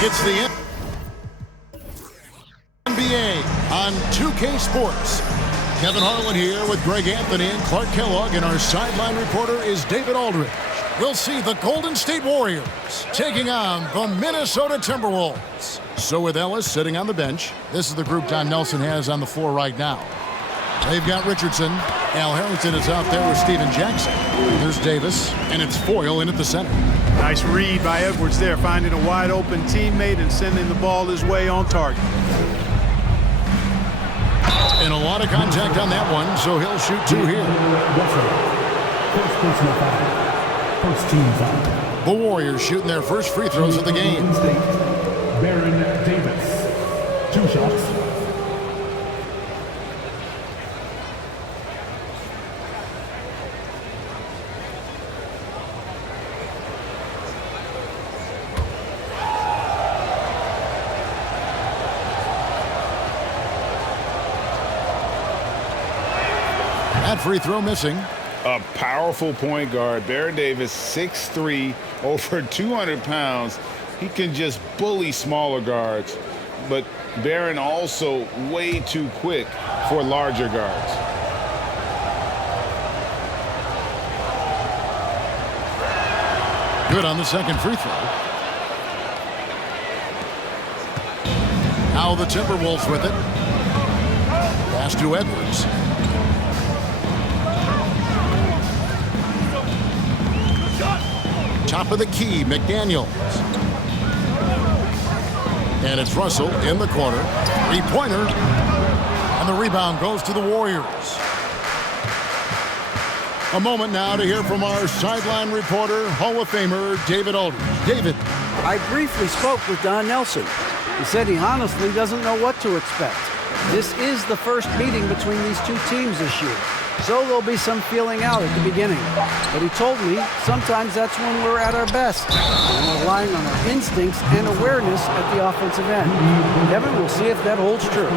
It's the NBA on 2K Sports. Kevin Harlan here with Greg Anthony and Clark Kellogg, and our sideline reporter is David Aldridge. We'll see the Golden State Warriors taking on the Minnesota Timberwolves. So with Ellis sitting on the bench, this is the group Don Nelson has on the floor right now. They've got Richardson. Al Harrington is out there with Steven Jackson. There's Davis, and it's Foyle in at the center. Nice read by Edwards there, finding a wide-open teammate and sending the ball his way on target. And a lot of contact on that one, so he'll shoot two here. First team foul. The Warriors shooting their first free throws of the game. Baron Davis. 2 shots. That free throw missing. A powerful point guard, Baron Davis, 6'3", over 200 pounds. He can just bully smaller guards, but Baron also way too quick for larger guards. Good on the second free throw. Now the Timberwolves with it. Pass to Edwards. Top of the key, McDaniels. And it's Russell in the corner. Three-pointer. And the rebound goes to the Warriors. A moment now to hear from our sideline reporter, Hall of Famer David Aldridge. David. I briefly spoke with Don Nelson. He said he honestly doesn't know what to expect. This is the first meeting between these two teams this year, so there'll be some feeling out at the beginning. But he told me sometimes that's when we're at our best, and we're relying on our instincts and awareness at the offensive end. Kevin, we'll see if that holds true.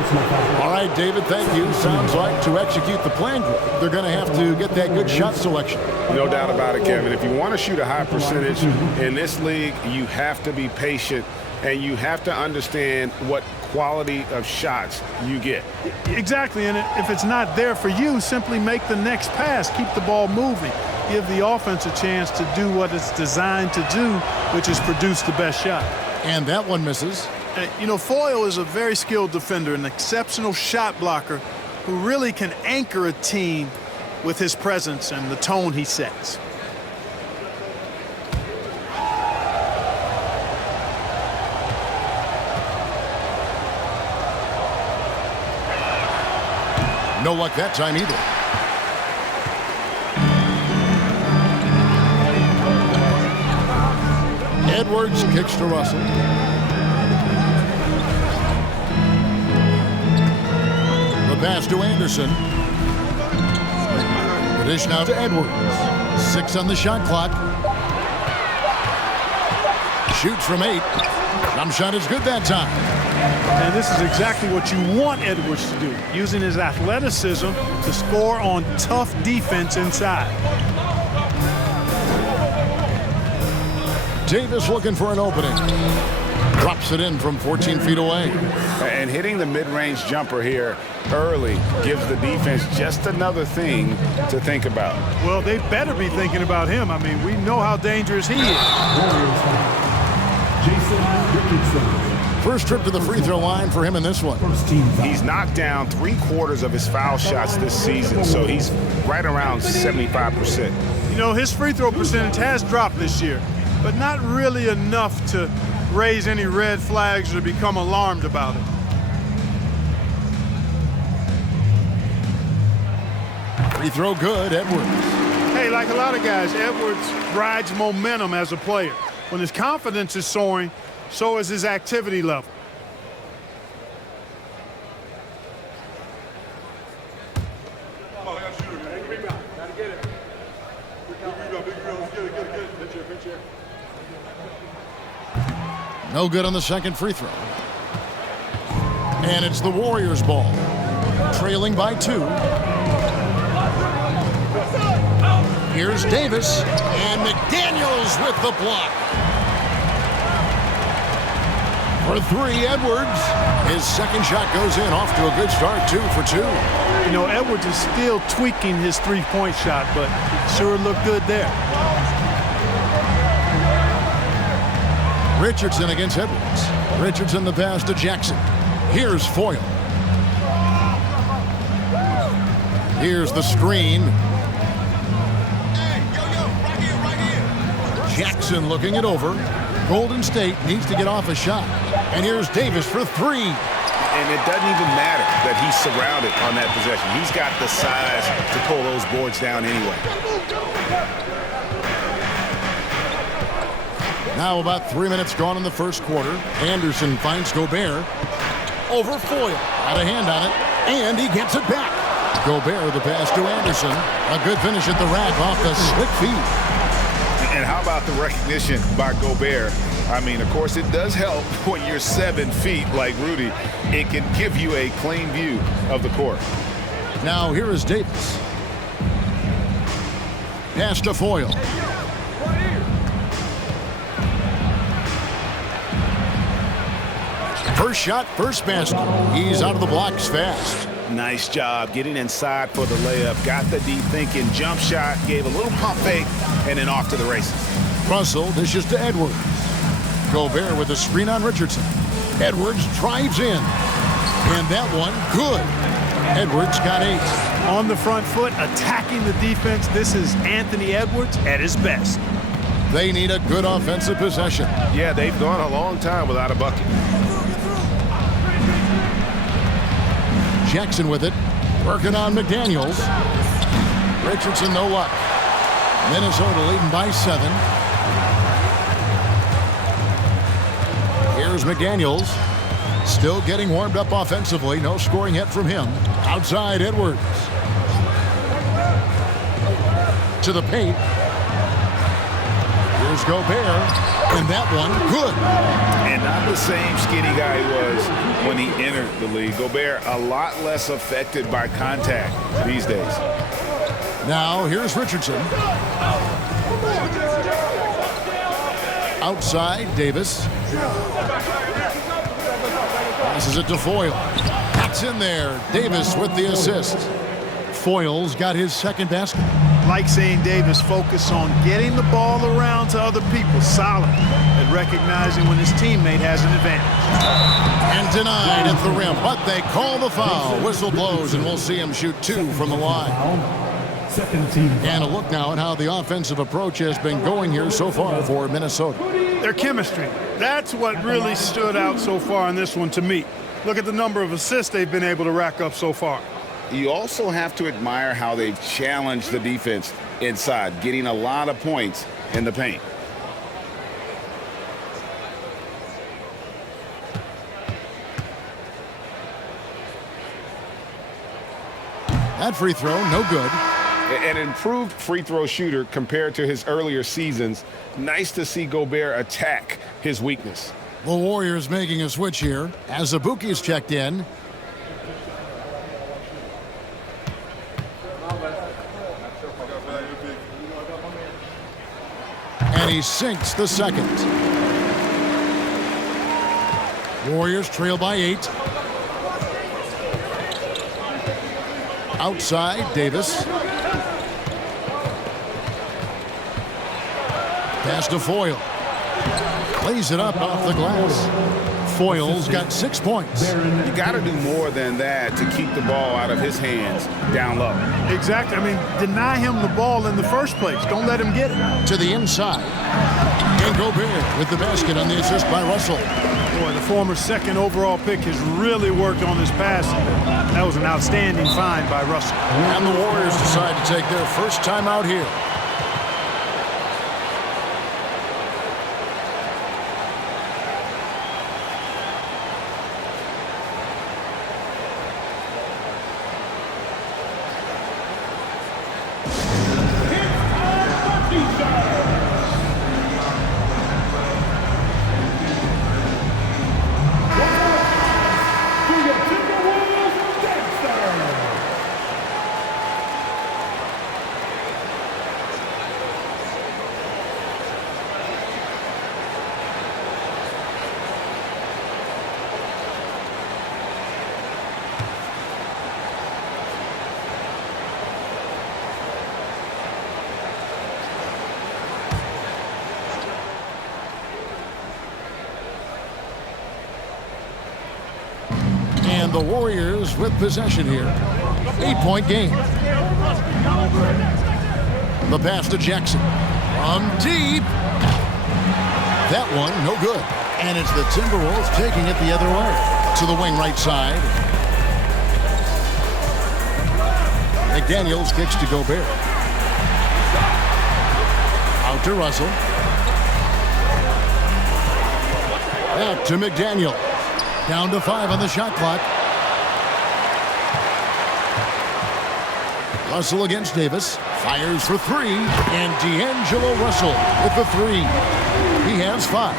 All right, David, thank you. Sounds like to execute the plan, they're going to have to get that good shot selection. No doubt about it, Kevin. If you want to shoot a high percentage in this league, you have to be patient, and you have to understand what quality of shots you get. Exactly, and if it's not there for you, simply make the next pass. Keep the ball moving. Give the offense a chance to do what it's designed to do, which is produce the best shot. And that one misses. You know, Foyle is a very skilled defender, an exceptional shot blocker who really can anchor a team with his presence and the tone he sets. No luck that time either. Edwards kicks to Russell. The pass to Anderson. The dish now to Edwards. 6 on the shot clock. Shoots from 8. Jump shot is good that time. And this is exactly what you want Edwards to do, using his athleticism to score on tough defense inside. Davis looking for an opening. Drops it in from 14 feet away. And hitting the mid-range jumper here early gives the defense just another thing to think about. Well, they better be thinking about him. I mean, we know how dangerous he is. Jason Richardson. First trip to the free throw line for him in this one. He's knocked down 3/4 of his foul shots this season, so he's right around 75%. You know, his free throw percentage has dropped this year, but not really enough to raise any red flags or become alarmed about it. Free throw good, Edwards. Hey, like a lot of guys, Edwards rides momentum as a player. When his confidence is soaring, so is his activity level. No good on the second free throw. And it's the Warriors' ball. Trailing by 2. Here's Davis, and McDaniels with the block. For three, Edwards. His second shot goes in, off to a good start, 2 for 2. You know, Edwards is still tweaking his three-point shot, but it sure looked good there. Richardson against Edwards. Richardson the pass to Jackson. Here's Foyle. Here's the screen. Jackson looking it over. Golden State needs to get off a shot. And here's Davis for three. And it doesn't even matter that he's surrounded on that possession. He's got the size to pull those boards down anyway. Now about 3 minutes gone in the first quarter. Anderson finds Gobert. Over Foyle. Got a hand on it. And he gets it back. Gobert the pass to Anderson. A good finish at the rack off the slick feed. And how about the recognition by Gobert? I mean, of course, it does help when you're 7 feet like Rudy. It can give you a clean view of the court. Now here is Davis. Pass to Foyle. First shot, first basket. He's out of the blocks fast. Nice job getting inside for the layup. Got the deep thinking jump shot, gave a little pump fake, and then off to the races. Russell dishes to Edwards. Gobert with a screen on Richardson. Edwards drives in. And that one, good. Edwards got 8. On the front foot, attacking the defense. This is Anthony Edwards at his best. They need a good offensive possession. Yeah, they've gone a long time without a bucket. Jackson with it. Working on McDaniels. Richardson, no luck. Minnesota leading by 7. Here's McDaniels. Still getting warmed up offensively. No scoring yet from him. Outside Edwards. To the paint. Here's Gobert. And that one, good. And not the same skinny guy he was when he entered the league. Gobert a lot less affected by contact these days. Now here's Richardson. Outside, Davis. Passes it to Foyle. That's in there. Davis with the assist. Foyle's got his second basket. Like saying Davis, focus on getting the ball around to other people. Solid at recognizing when his teammate has an advantage. And denied at the rim, but they call the foul. Whistle blows, and we'll see him shoot 2 from the line. Second team. And a look now at how the offensive approach has been going here so far for Minnesota. Their chemistry. That's what really stood out so far in this one to me. Look at the number of assists they've been able to rack up so far. You also have to admire how they've challenged the defense inside, getting a lot of points in the paint. That free throw, no good. An improved free throw shooter compared to his earlier seasons. Nice to see Gobert attack his weakness. The Warriors making a switch here as Abuki's checked in. And he sinks the second. Warriors trail by 8. Outside, Davis. Pass to Foyle. Lays it up off the glass. Foyle's got 6 points. You got to do more than that to keep the ball out of his hands down low. Exactly. I mean, deny him the ball in the first place. Don't let him get it. To the inside. And Gobert with the basket on the assist by Russell. Boy, the former second overall pick has really worked on his passing. That was an outstanding find by Russell. And the Warriors decide to take their first time out here. And the Warriors with possession here. 8-point game. The pass to Jackson. From deep. That one, no good. And it's the Timberwolves taking it the other way. To the wing right side. McDaniels kicks to Gobert. Out to Russell. Back to McDaniel. Down to 5 on the shot clock. Russell against Davis. Fires for 3. And D'Angelo Russell with the 3. He has 5.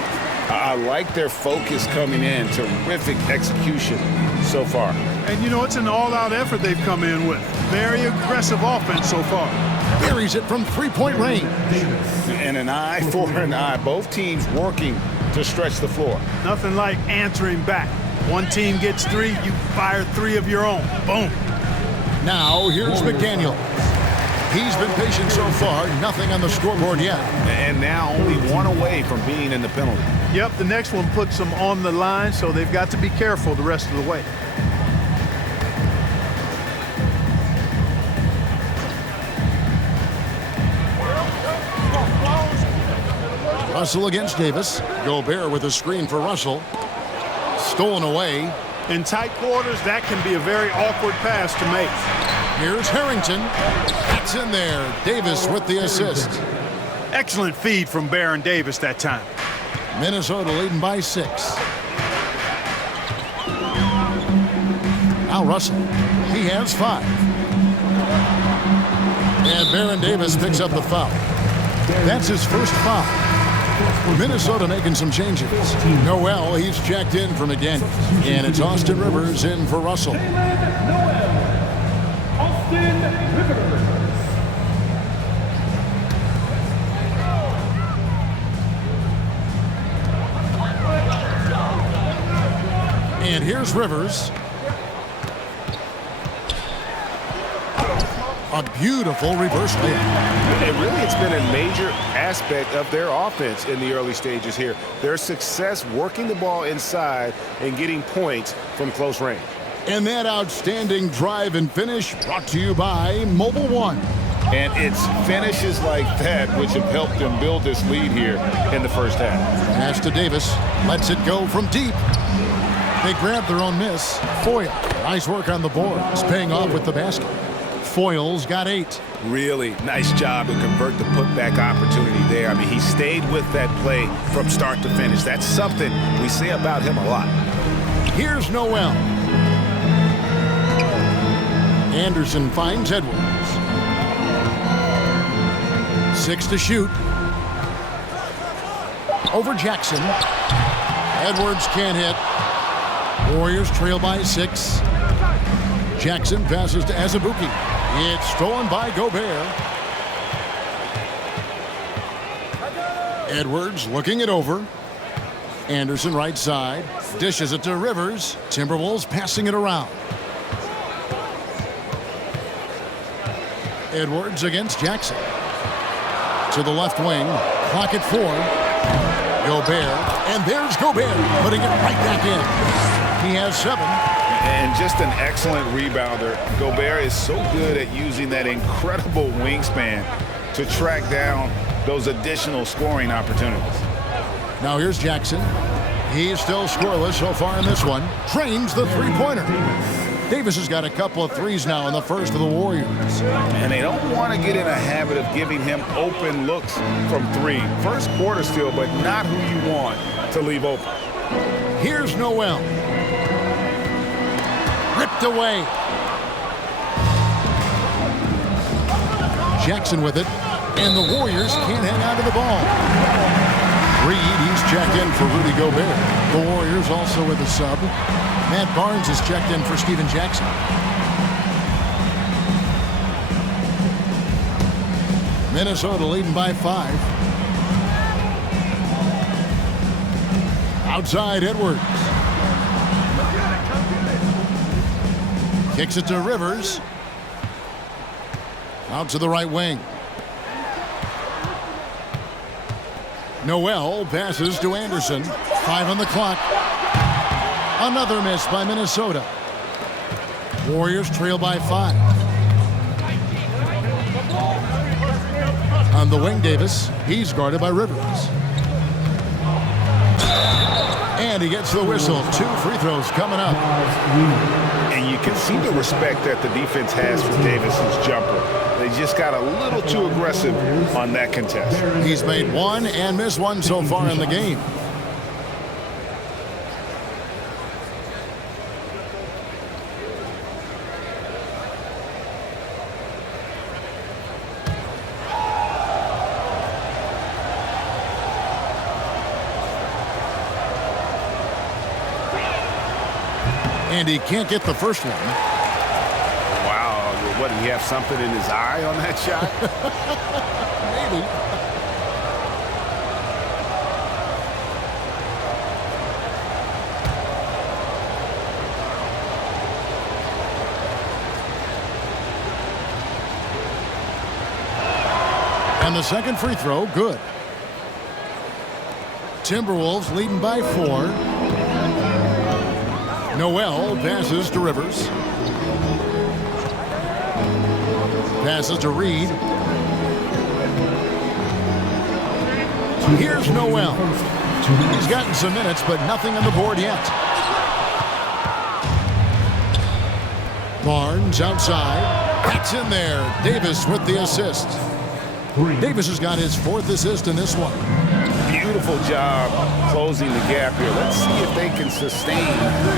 I like their focus coming in. Terrific execution so far. And, you know, it's an all-out effort they've come in with. Very aggressive offense so far. Buries it from 3-point range. And an eye for an eye. Both teams working to stretch the floor. Nothing like answering back. One team gets 3, you fire 3 of your own. Boom. Now, here's McDaniel. He's been patient so far. Nothing on the scoreboard yet. And now only 1 away from being in the penalty. Yep, the next one puts them on the line, so they've got to be careful the rest of the way. Russell against Davis. Gobert with a screen for Russell. Stolen away. In tight quarters, that can be a very awkward pass to make. Here's Harrington. That's in there. Davis with the assist. Excellent feed from Baron Davis that time. Minnesota leading by 6. Now Russell. He has 5. And Baron Davis picks up the foul. That's his first foul. Minnesota making some changes. Noel, he's checked in for McDaniels. And it's Austin Rivers in for Russell. Austin Rivers. And here's Rivers. A beautiful reverse layup. And really, it's been a major aspect of their offense in the early stages here. Their success working the ball inside and getting points from close range. And that outstanding drive and finish brought to you by Mobile One. And it's finishes like that which have helped them build this lead here in the first half. Pass to Davis. Lets it go from deep. They grab their own miss. Foyle. Nice work on the boards. Paying off with the basket. Foyle's got 8. Really nice job to convert the putback opportunity there. I mean, he stayed with that play from start to finish. That's something we say about him a lot. Here's Noel. Anderson finds Edwards. 6 to shoot. Over Jackson. Edwards can't hit. Warriors trail by 6. Jackson passes to Azubuike. It's stolen by Gobert. Edwards looking it over. Anderson right side. Dishes it to Rivers. Timberwolves passing it around. Edwards against Jackson. To the left wing. Clock at 4. Gobert. And there's Gobert putting it right back in. He has 7. And just an excellent rebounder. Gobert is so good at using that incredible wingspan to track down those additional scoring opportunities. Now here's Jackson. He's still scoreless so far in this one. Trains the three-pointer. Davis has got a couple of threes now in the first of the Warriors. And they don't want to get in a habit of giving him open looks from 3. First quarter still, but not who you want to leave open. Here's Noel. Ripped away. Jackson with it. And the Warriors can't hang on to the ball. Reed, he's checked in for Rudy Gobert. The Warriors also with a sub. Matt Barnes is checked in for Steven Jackson. Minnesota leading by 5. Outside Edwards. Kicks it to Rivers. Out to the right wing. Noel passes to Anderson. 5 on the clock. Another miss by Minnesota. Warriors trail by 5. On the wing, Davis. He's guarded by Rivers. And he gets the whistle. 2 free throws coming up. And you can see the respect that the defense has for Davis's jumper. They just got a little too aggressive on that contest. He's made 1 and missed 1 so far in the game. And he can't get the first one. Wow, what, did he have something in his eye on that shot? Maybe. And the second free throw, good. Timberwolves leading by 4. Noel passes to Rivers. Passes to Reed. Here's Noel. He's gotten some minutes, but nothing on the board yet. Barnes outside. That's in there. Davis with the assist. Davis has got his 4th assist in this one. Beautiful job closing the gap here. Let's see if they can sustain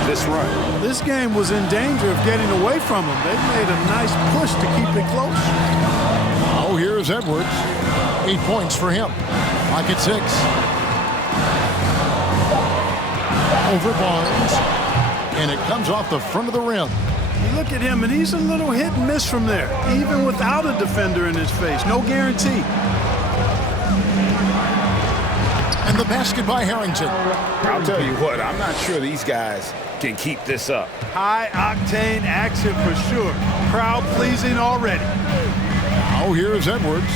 this run. This game was in danger of getting away from them. They made a nice push to keep it close. Oh, here's Edwards. 8 points for him. Pocket 6. Over Barnes. And it comes off the front of the rim. You look at him, and he's a little hit and miss from there, even without a defender in his face. No guarantee. And the basket by Harrington. I'll tell you what, I'm not sure these guys can keep this up. High-octane action for sure. Crowd-pleasing already. Now here's Edwards.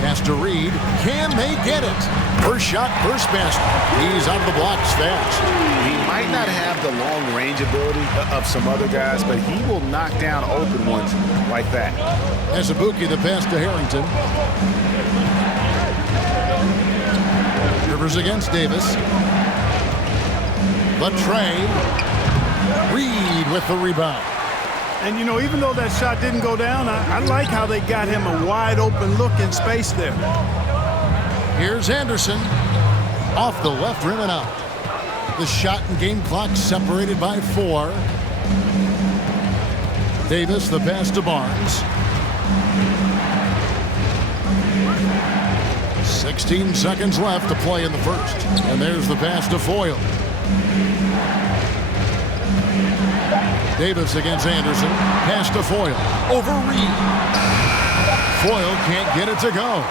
Pass to Reed. Can they get it? First shot, first basket. He's out of the blocks fast. He might not have the long range ability of some other guys, but he will knock down open ones like that. As Azubuike, the pass to Harrington. Rivers against Davis. The tray. Reed with the rebound. And, you know, even though that shot didn't go down, I like how they got him a wide-open look in space there. Here's Anderson. Off the left rim and out. The shot and game clock separated by 4. Davis, the pass to Barnes. 16 seconds left to play in the first. And there's the pass to Foyle. Davis against Anderson. Pass to Foyle. Over Reed. Foyle can't get it to go.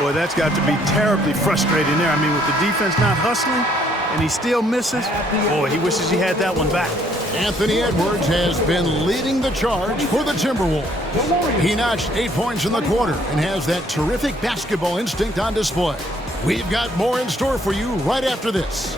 Boy, that's got to be terribly frustrating there. I mean, with the defense not hustling and he still misses, boy, he wishes he had that one back. Anthony Edwards has been leading the charge for the Timberwolves. He notched 8 points in the quarter and has that terrific basketball instinct on display. We've got more in store for you right after this.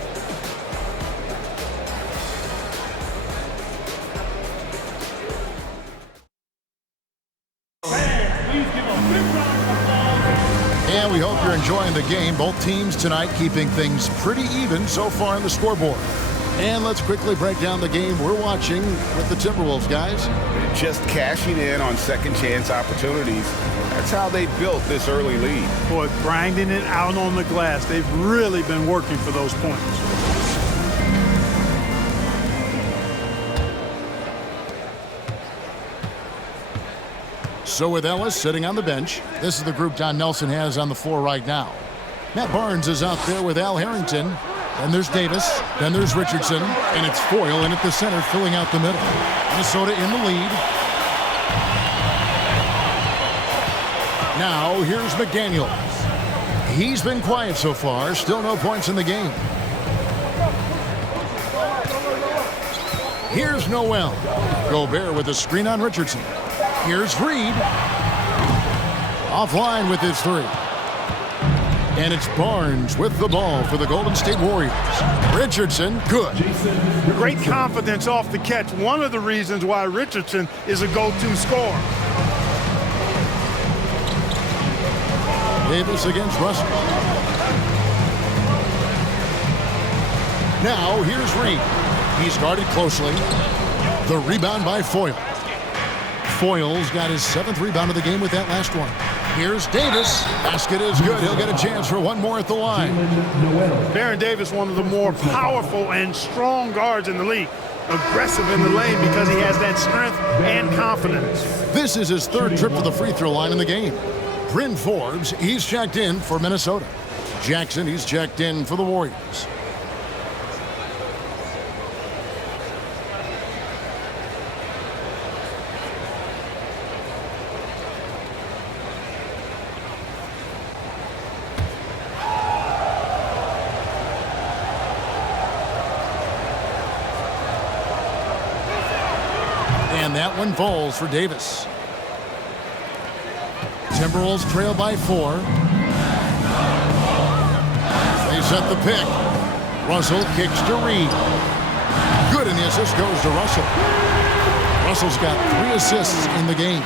And we hope you're enjoying the game. Both teams tonight keeping things pretty even so far on the scoreboard. And let's quickly break down the game we're watching with the Timberwolves, guys. Just cashing in on second chance opportunities. That's how they built this early lead. Boy, grinding it out on the glass. They've really been working for those points. So with Ellis sitting on the bench, this is the group Don Nelson has on the floor right now. Matt Barnes is out there with Al Harrington. Then there's Davis. Then there's Richardson. And it's Foyle in at the center, filling out the middle. Minnesota in the lead. Now here's McDaniels. He's been quiet so far. Still no points in the game. Here's Noel. Gobert with a screen on Richardson. Here's Reed. Offline with his 3. And it's Barnes with the ball for the Golden State Warriors. Richardson, good. Great confidence off the catch. One of the reasons why Richardson is a go-to scorer. Davis against Russell. Now here's Reed. He's guarded closely. The rebound by Foyle. Foyle's got his 7th rebound of the game with that last one. Here's Davis. Basket is good. He'll get a chance for one more at the line. Baron Davis, one of the more powerful and strong guards in the league. Aggressive in the lane because he has that strength and confidence. This is his 3rd trip to the free throw line in the game. Bryn Forbes, he's checked in for Minnesota. Jackson, he's checked in for the Warriors. And that one falls for Davis. Timberwolves trail by 4. They set the pick. Russell kicks to Reed. Good, and the assist goes to Russell. Russell's got 3 assists in the game.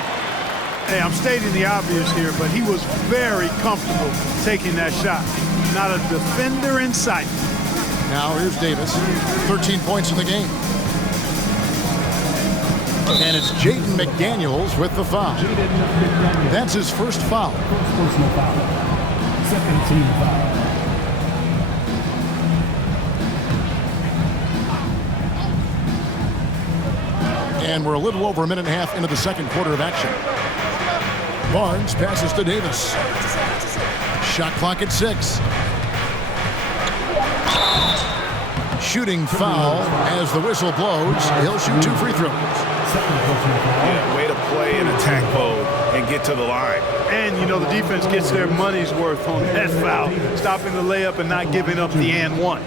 Hey, I'm stating the obvious here, but he was very comfortable taking that shot. Not a defender in sight. Now here's Davis. 13 points in the game. And it's Jaden McDaniels with the foul. That's his first foul. First personal foul. Second team foul. And we're a little over a minute and a half into the second quarter of action. Barnes passes to Davis. Shot clock at 6. Shooting foul as the whistle blows. He'll shoot 2 free throws. Yeah, way to play in attack mode and get to the line. And, you know, the defense gets their money's worth on that foul, stopping the layup and not giving up the and one.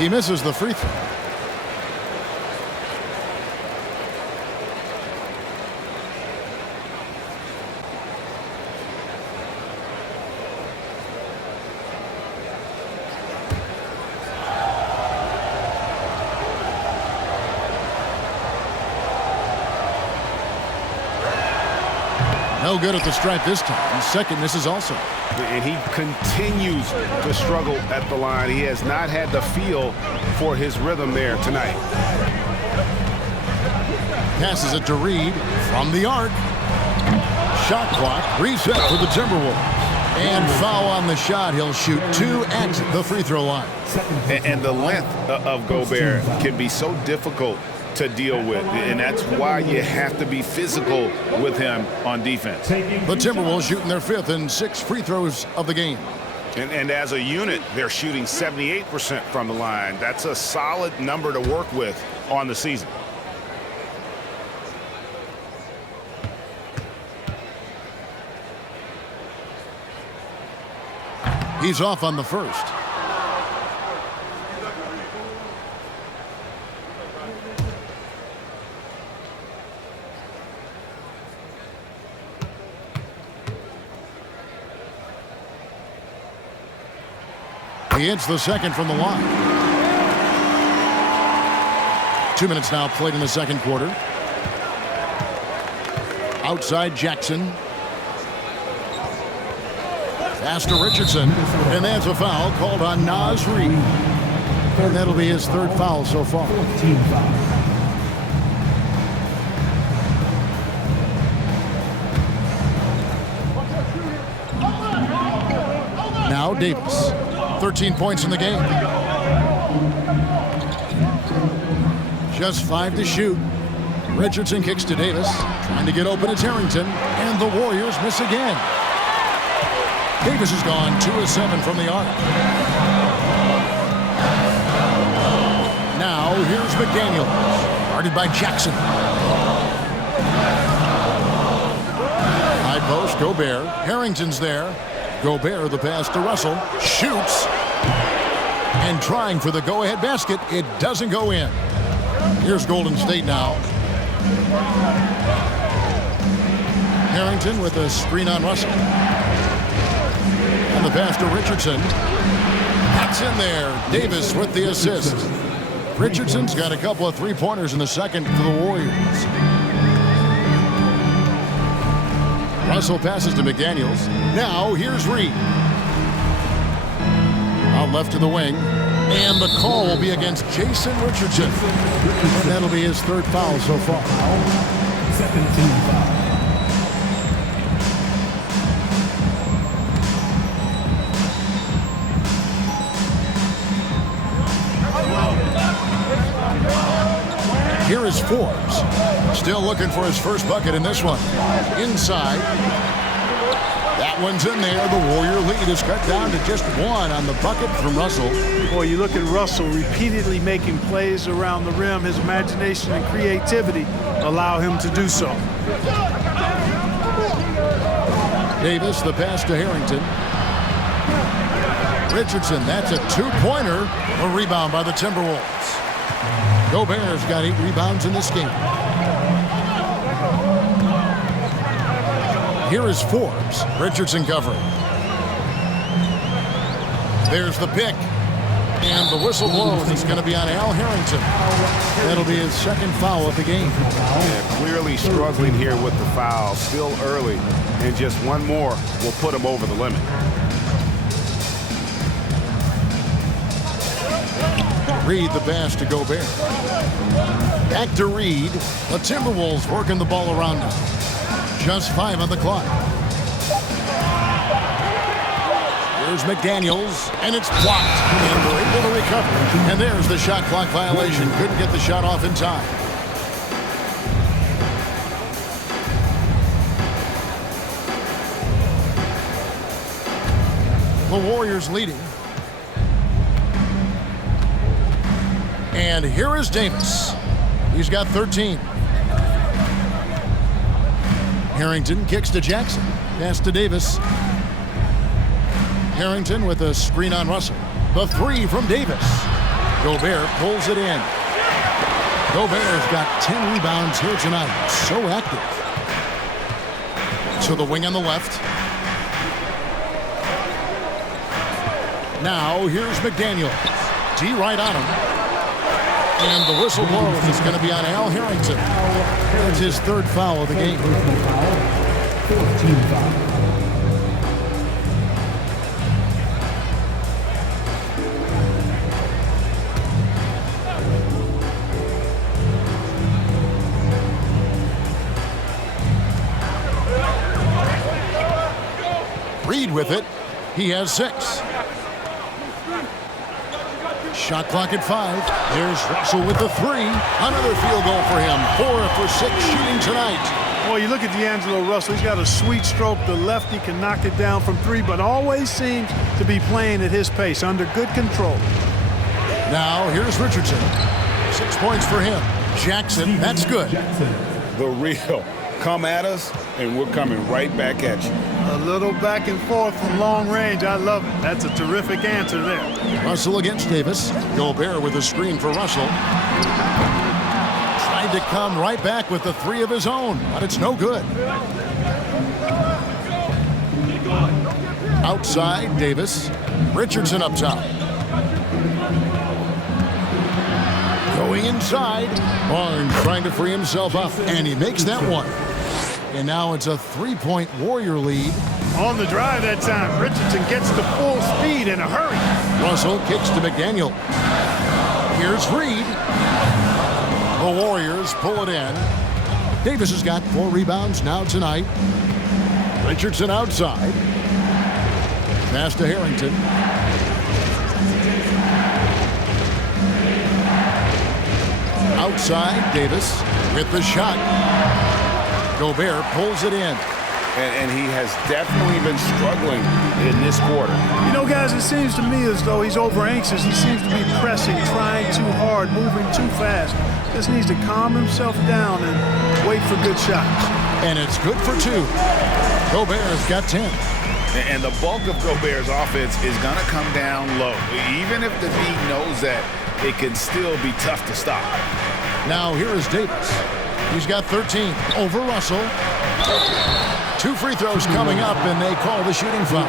He misses the free throw. No good at the stripe this time. Second misses also. And he continues to struggle at the line. He has not had the feel for his rhythm there tonight. Passes it to Reed from the arc. Shot clock reset for the Timberwolves. And foul on the shot. He'll shoot 2 at the free throw line. And the length of Gobert can be so difficult to deal with, and that's why you have to be physical with him on defense. The Timberwolves shooting their 5th and 6th free throws of the game. And as a unit, they're shooting 78% from the line. That's a solid number to work with on the season. He's off on the first. He hits the second from the line. 2 minutes now played in the second quarter. Outside Jackson. Pass to Richardson. And that's a foul called on Naz Reid. And that'll be his 3rd foul so far. Team foul. Now Davis. 13 points in the game. Just 5 to shoot. Richardson kicks to Davis. Trying to get open at Harrington. And the Warriors miss again. Davis has gone 2 of 7 from the arc. Now here's McDaniels. Guarded by Jackson. High post, Gobert. Harrington's there. Gobert, the pass to Russell. Shoots. And trying for the go-ahead basket. It doesn't go in. Here's Golden State now. Harrington with a screen on Russell. And the pass to Richardson. That's in there. Davis with the assist. Richardson's got a couple of three-pointers in the second for the Warriors. Russell passes to McDaniels. Now here's Reed. Out left to the wing. And the call will be against Jason Richardson. And that'll be his third foul so far. Second team foul. Here is Forbes. Still looking for his first bucket in this one. Inside. That one's in there. The Warrior lead is cut down to just one on the bucket from Russell. Boy, you look at Russell repeatedly making plays around the rim. His imagination and creativity allow him to do so. Davis, the pass to Harrington. Richardson, that's a two-pointer. A rebound by the Timberwolves. Gobert's got 8 rebounds in this game. Here is Forbes. Richardson covering. There's the pick. And the whistle blows. It's going to be on Al Harrington. That'll be his second foul of the game. Yeah, clearly struggling here with the foul. Still early. And just one more will put him over the limit. Reed the pass to Gobert. Back to Reed. The Timberwolves working the ball around him. Just 5 on the clock. Here's McDaniels, and it's blocked. And we're able to recover. And there's the shot clock violation. Couldn't get the shot off in time. The Warriors leading. And here is Davis. He's got 13. Harrington kicks to Jackson. Pass to Davis. Harrington with a screen on Russell. The three from Davis. Gobert pulls it in. Gobert's got 10 rebounds here tonight. So active. To the wing on the left. Now here's McDaniel. D right on him. And the whistle blows. It's going to be on Al Harrington. That's his third foul of the game. Fourth team foul. Reed with it. He has 6. Shot clock at 5. There's Russell with the 3. Another field goal for him. 4 for 6 shooting tonight. Well, you look at D'Angelo Russell. He's got a sweet stroke. The lefty can knock it down from 3, but always seems to be playing at his pace, under good control. Now, here's Richardson. 6 points for him. Jackson, that's good. The real. Come at us, and we're coming right back at you. A little back and forth from long range. I love it. That's a terrific answer there. Russell against Davis. Gobert with a screen for Russell. Tried to come right back with the 3 of his own, but it's no good. Outside, Davis. Richardson up top. Going inside. Barnes trying to free himself up, and he makes that one. And now it's a 3-point Warrior lead. On the drive that time, Richardson gets to full speed in a hurry. Russell kicks to McDaniel. Here's Reed. The Warriors pull it in. Davis has got 4 rebounds now tonight. Richardson outside. Pass to Harrington. Outside, Davis with the shot. Gobert pulls it in. And he has definitely been struggling in this quarter. You know, guys, it seems to me as though he's over anxious. He seems to be pressing, trying too hard, moving too fast. Just needs to calm himself down and wait for good shots. And it's good for 2. Gobert's got 10. And the bulk of Gobert's offense is going to come down low. Even if the league knows that, it can still be tough to stop. Now here is Davis. He's got 13 over Russell. 2 free throws coming up, and they call the shooting foul.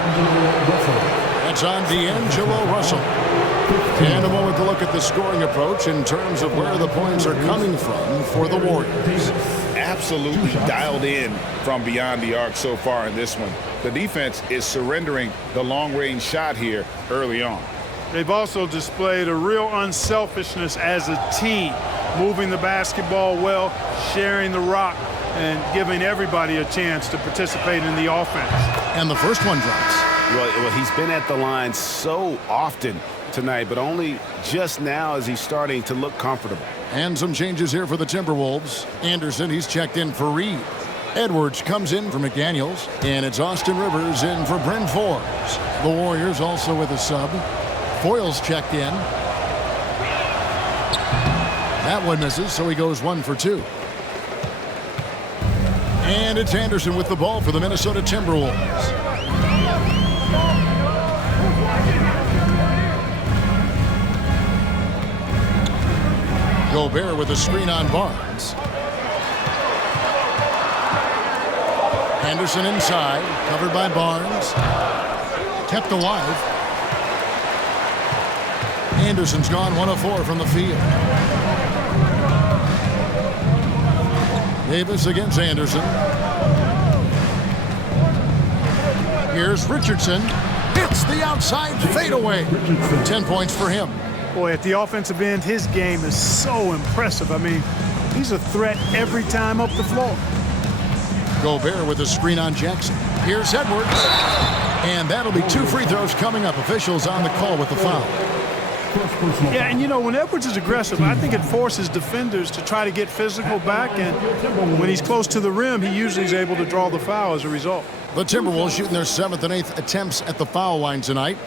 That's on D'Angelo Russell. And a moment to look at the scoring approach in terms of where the points are coming from for the Warriors. Absolutely dialed in from beyond the arc so far in this one. The defense is surrendering the long-range shot here early on. They've also displayed a real unselfishness as a team, moving the basketball well, sharing the rock, and giving everybody a chance to participate in the offense. And the first one drops. Well, he's been at the line so often tonight, but only just now is he starting to look comfortable. And some changes here for the Timberwolves. Anderson, he's checked in for Reed. Edwards comes in for McDaniels, and it's Austin Rivers in for Bryn Forbes. The Warriors also with a sub. Foyle's checked in. That one misses, so he goes 1 for 2. And it's Anderson with the ball for the Minnesota Timberwolves. Gobert with a screen on Barnes. Anderson inside, covered by Barnes. Kept alive. Anderson's gone 1 of 4 from the field. Davis against Anderson. Here's Richardson. Hits the outside fadeaway. 10 points for him. Boy, at the offensive end, his game is so impressive. I mean, he's a threat every time up the floor. Gobert with a screen on Jackson. Here's Edwards. And that'll be 2 free throws coming up. Officials on the call with the foul. Yeah, and you know, when Edwards is aggressive, I think it forces defenders to try to get physical back, and when he's close to the rim, he usually is able to draw the foul as a result. The Timberwolves shooting their 7th and 8th attempts at the foul line tonight.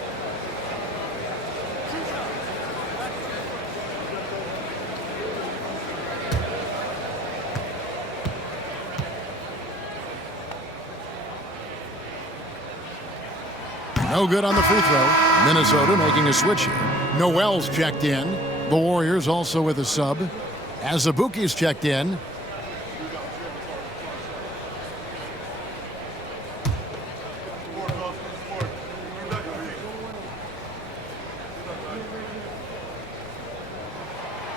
No good on the free throw. Minnesota making a switch here. Noel's checked in. The Warriors also with a sub. Azubuike's checked in.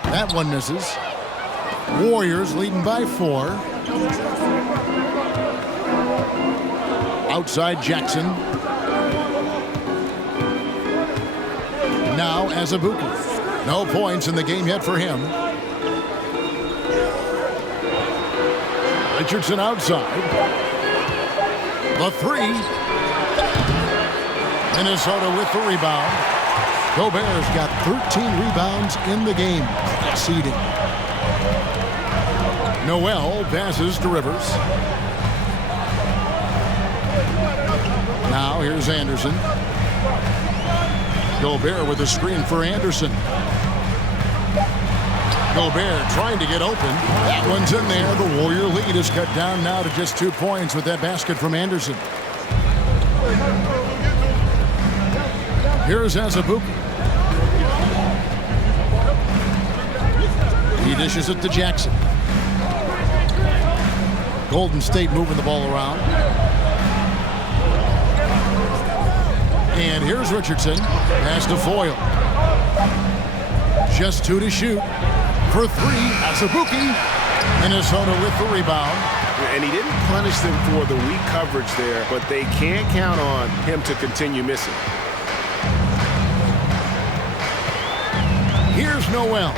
That one misses. Warriors leading by 4. Outside Jackson. Now Azubuike. No points in the game yet for him. Richardson outside. The 3. Minnesota with the rebound. Gobert's got 13 rebounds in the game. Exceeding. Noel passes to Rivers. Now here's Anderson. Gobert with a screen for Anderson. Gobert trying to get open. That one's in there. The Warrior lead is cut down now to just 2 points with that basket from Anderson. Here's Azubuike. He dishes it to Jackson. Golden State moving the ball around. And here's Richardson. Pass to Foyle. Just 2 to shoot. For 3, Azubuike. Minnesota with the rebound. And he didn't punish them for the weak coverage there, but they can't count on him to continue missing. Here's Noel.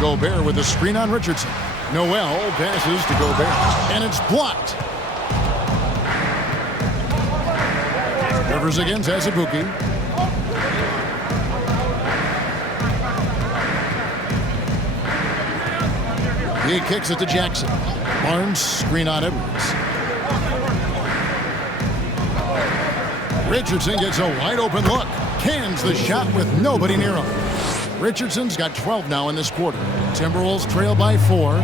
Gobert with a screen on Richardson. Noel passes to Gobert. And it's blocked. Rivers against Azubuike. He kicks it to Jackson. Barnes, screen on Edwards. Richardson gets a wide open look. Cans the shot with nobody near him. Richardson's got 12 now in this quarter. Timberwolves trail by 4.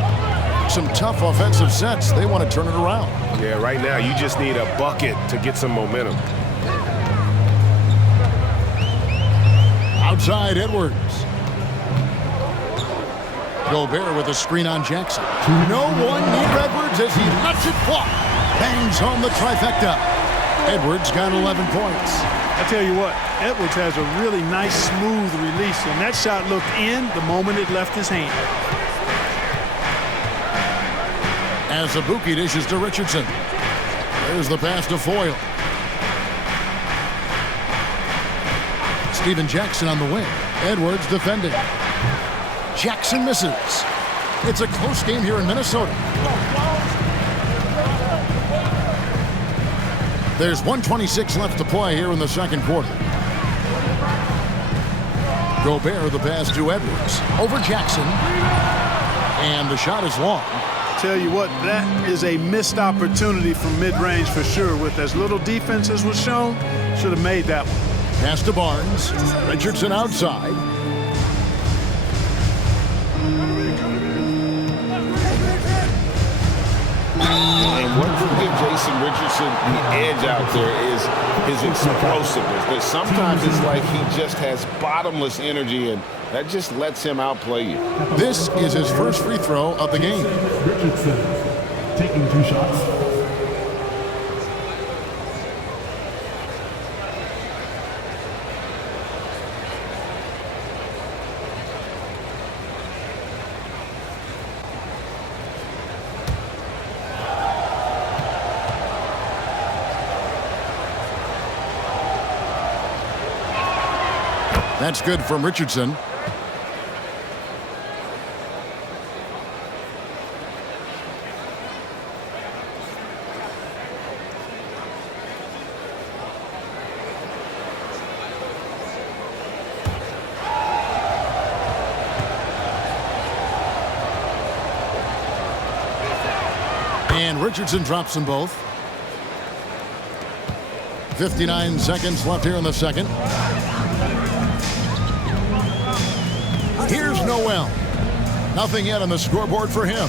some tough offensive sets. They want to turn it around. Yeah, right now you just need a bucket to get some momentum. Outside Edwards. Gobert with a screen on Jackson. No one near Edwards as he lets it fly. Bangs home the trifecta. Edwards got 11 points. I tell you what, Edwards has a really nice, smooth release, and that shot looked in the moment it left his hand. As Abuki dishes to Richardson. There's the pass to Foyle. Steven Jackson on the wing. Edwards defending. Jackson misses. It's a close game here in Minnesota. There's 1:26 left to play here in the second quarter. Gobert the pass to Edwards. Over Jackson. And the shot is long. Tell you what, that is a missed opportunity from mid-range for sure. With as little defense as was shown, should have made that one. Pass to Barnes. Richardson outside. And what will give Jason Richardson the edge out there is his explosiveness. But sometimes it's like he just has bottomless energy, and that just lets him outplay you. This is his first free throw of the game. Richardson taking 2 shots. That's good from Richardson. And Richardson drops them both. 59 seconds left here in the second. Here's Noel. Nothing yet on the scoreboard for him.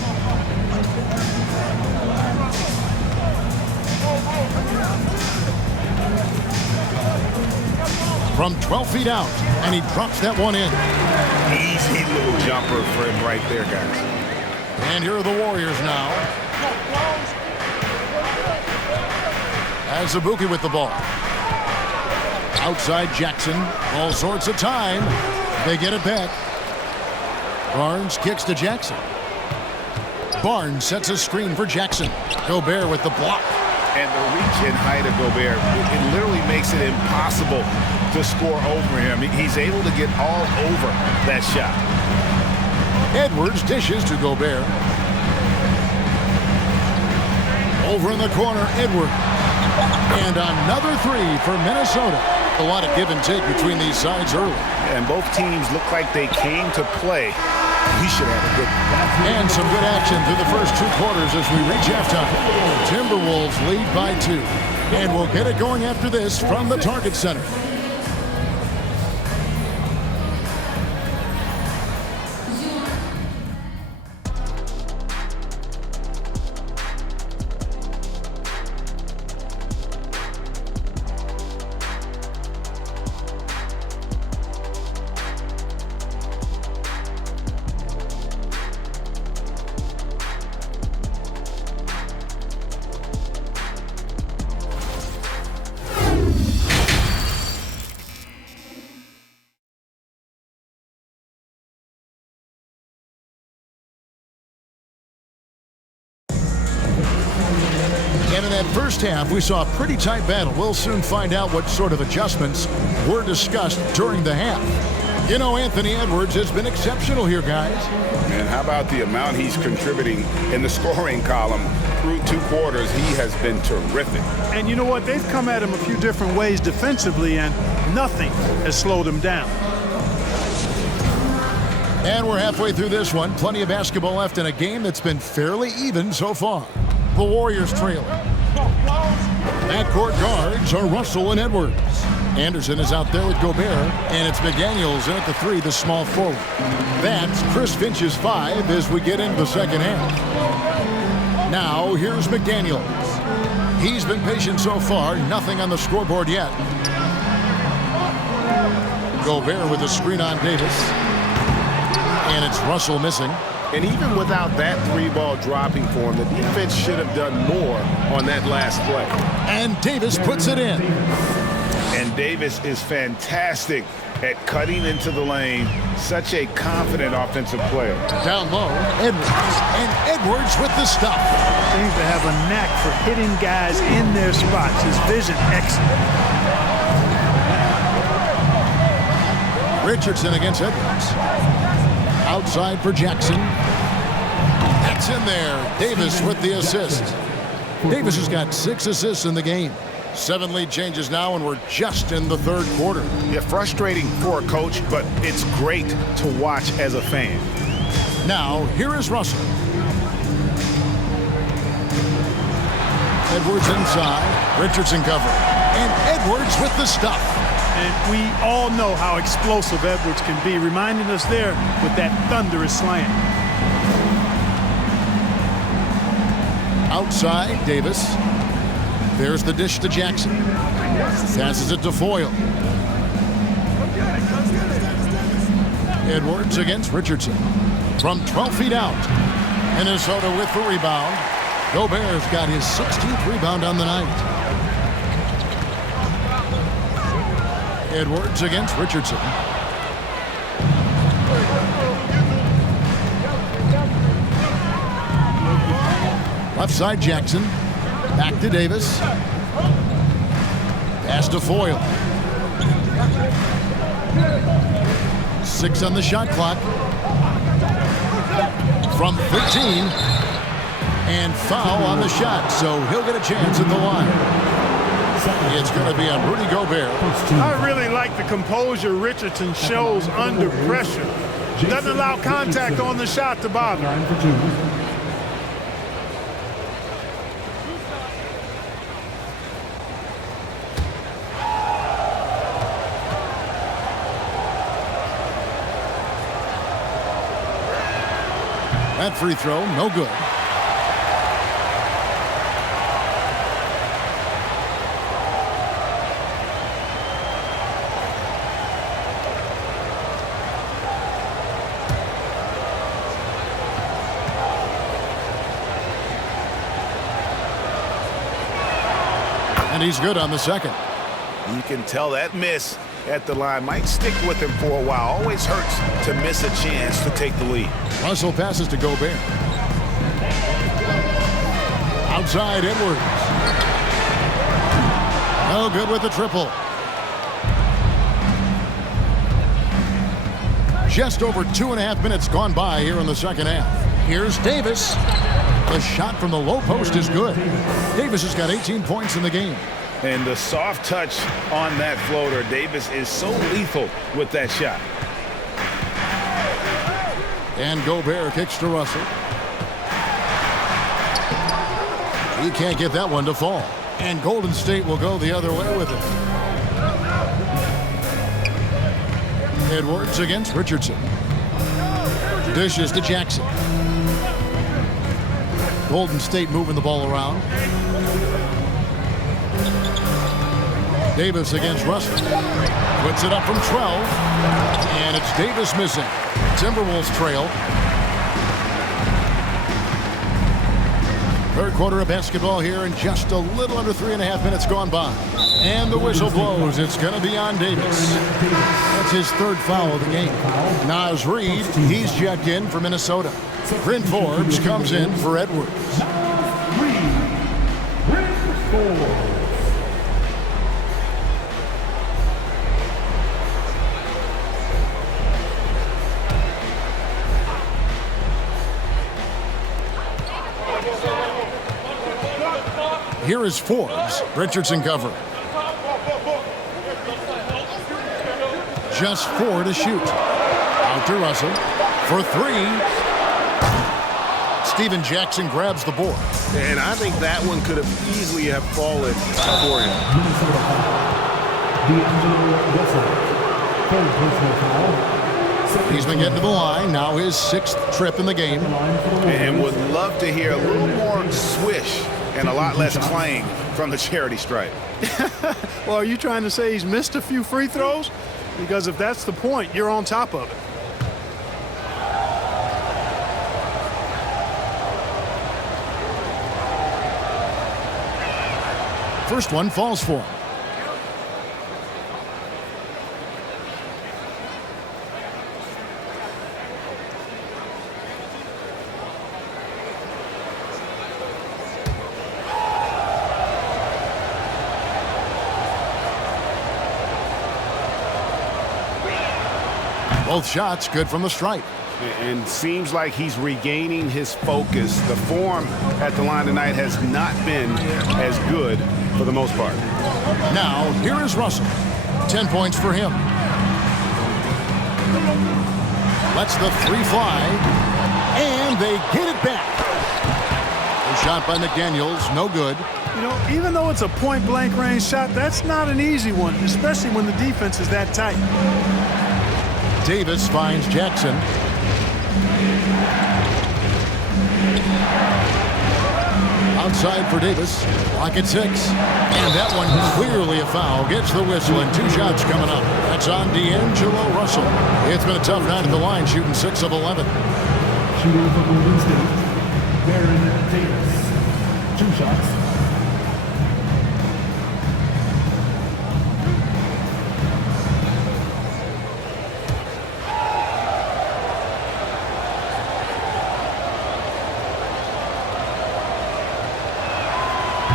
From 12 feet out, and he drops that one in. Easy little jumper for him right there, guys. And here are the Warriors now. As Abuki with the ball. Outside Jackson. All sorts of time. They get it back. Barnes kicks to Jackson. Barnes sets a screen for Jackson. Gobert with the block. And the reach and height of Gobert, it literally makes it impossible to score over him. He's able to get all over that shot. Edwards dishes to Gobert. Over in the corner, Edwards. And another three for Minnesota. A lot of give and take between these sides early. And both teams look like they came to play. He should have a good one. And some good action through the first 2 quarters as we reach halftime. Timberwolves lead by 2. And we'll get it going after this from the Target Center. And in that first half, we saw a pretty tight battle. We'll soon find out what sort of adjustments were discussed during the half. You know, Anthony Edwards has been exceptional here, guys. Man, how about the amount he's contributing in the scoring column through 2 quarters? He has been terrific. And you know what? They've come at him a few different ways defensively, and nothing has slowed him down. And we're halfway through this one. Plenty of basketball left in a game that's been fairly even so far. The Warriors trailing. Backcourt guards are Russell and Edwards. Anderson is out there with Gobert, and it's McDaniels in at the 3, the small forward. That's Chris Finch's 5 as we get into the second half. Now, here's McDaniels. He's been patient so far, nothing on the scoreboard yet. Gobert with a screen on Davis. And it's Russell missing. And even without that 3-ball dropping for him, the defense should have done more on that last play. And Davis puts it in. And Davis is fantastic at cutting into the lane. Such a confident offensive player. Down low, Edwards. And Edwards with the stuff. Seems to have a knack for hitting guys in their spots. His vision excellent. Richardson against Edwards. Outside for Jackson. That's in there. Davis with the assist. Davis has got 6 assists in the game. 7 lead changes now, and we're just in the third quarter. Yeah, frustrating for a coach, but it's great to watch as a fan. Now, here is Russell. Edwards inside. Richardson cover. And Edwards with the stuff. And we all know how explosive Edwards can be, reminding us there with that thunderous slam. Outside, Davis. There's the dish to Jackson. Passes it to Foyle. Edwards against Richardson. From 12 feet out. Minnesota with the rebound. Gobert's got his 16th rebound on the night. Edwards against Richardson. Left side, Jackson. Back to Davis. Pass to Foyle. 6 on the shot clock. From 13. And foul on the shot, so he'll get a chance at the line. It's going to be on Rudy Gobert. I really like the composure Richardson shows under pressure. Doesn't allow contact on the shot to bother. That free throw, no good. And he's good on the second. You can tell that miss at the line might stick with him for a while. Always hurts to miss a chance to take the lead. Russell passes to Gobert. Outside, Edwards. No good with the triple. Just over 2.5 minutes gone by here in the second half. Here's Davis. The shot from the low post is good. Davis has got 18 points in the game. And the soft touch on that floater. Davis is so lethal with that shot. And Gobert kicks to Russell. He can't get that one to fall. And Golden State will go the other way with it. Edwards against Richardson. Dishes to Jackson. Golden State moving the ball around. Davis against Russell. Puts it up from 12. And it's Davis missing. Timberwolves trail. Third quarter of basketball here, and just a little under 3.5 minutes gone by. And the whistle blows. It's going to be on Davis. That's his third foul of the game. Naz Reid, he's checked in for Minnesota. Bryn Forbes comes in for Edwards. Here is Forbes. Richardson cover. Just 4 to shoot. Out to Russell for 3. Steven Jackson grabs the board. And I think that one could have easily have fallen for him. Minnesota foul. D'Angelo Russell. Third personal foul. Second He's been getting to the line. Now his 6th trip in the game. And would love to hear a little more swish and a lot less clang from the charity stripe. Well, are you trying to say he's missed a few free throws? Because if that's the point, you're on top of it. First one falls for him. Both shots good from the stripe. And seems like he's regaining his focus. The form at the line tonight has not been as good for the most part. Now, here is Russell. 10 points for him. Lets the 3 fly. And they get it back. A shot by McDaniels, no good. You know, even though it's a point-blank range shot, that's not an easy one, especially when the defense is that tight. Davis finds Jackson. Outside for Davis. Clock at 6. And that one clearly a foul. Gets the whistle and 2 shots coming up. That's on D'Angelo Russell. It's been a tough night at the line, shooting 6 of 11. Shooting for Golden State. Baron Davis. 2 shots.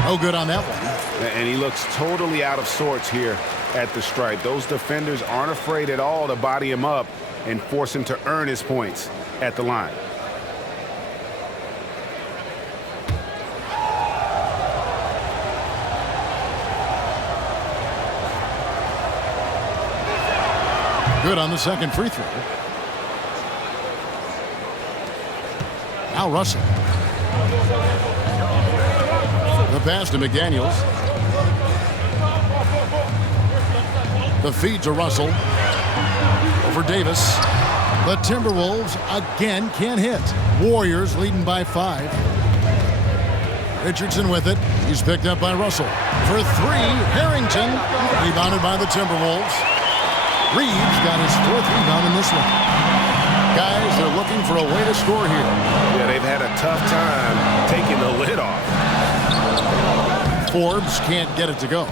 No good on that one. And he looks totally out of sorts here at the stripe. Those defenders aren't afraid at all to body him up and force him to earn his points at the line. Good on the second free throw. Now Russell. The pass to McDaniels. The feed to Russell. Over Davis. The Timberwolves again can't hit. Warriors leading by 5. Richardson with it. He's picked up by Russell. For 3, Harrington. Rebounded by the Timberwolves. Reeves got his 4th rebound in this one. Guys, they're looking for a way to score here. Yeah, they've had a tough time taking the lid off. Forbes can't get it to go.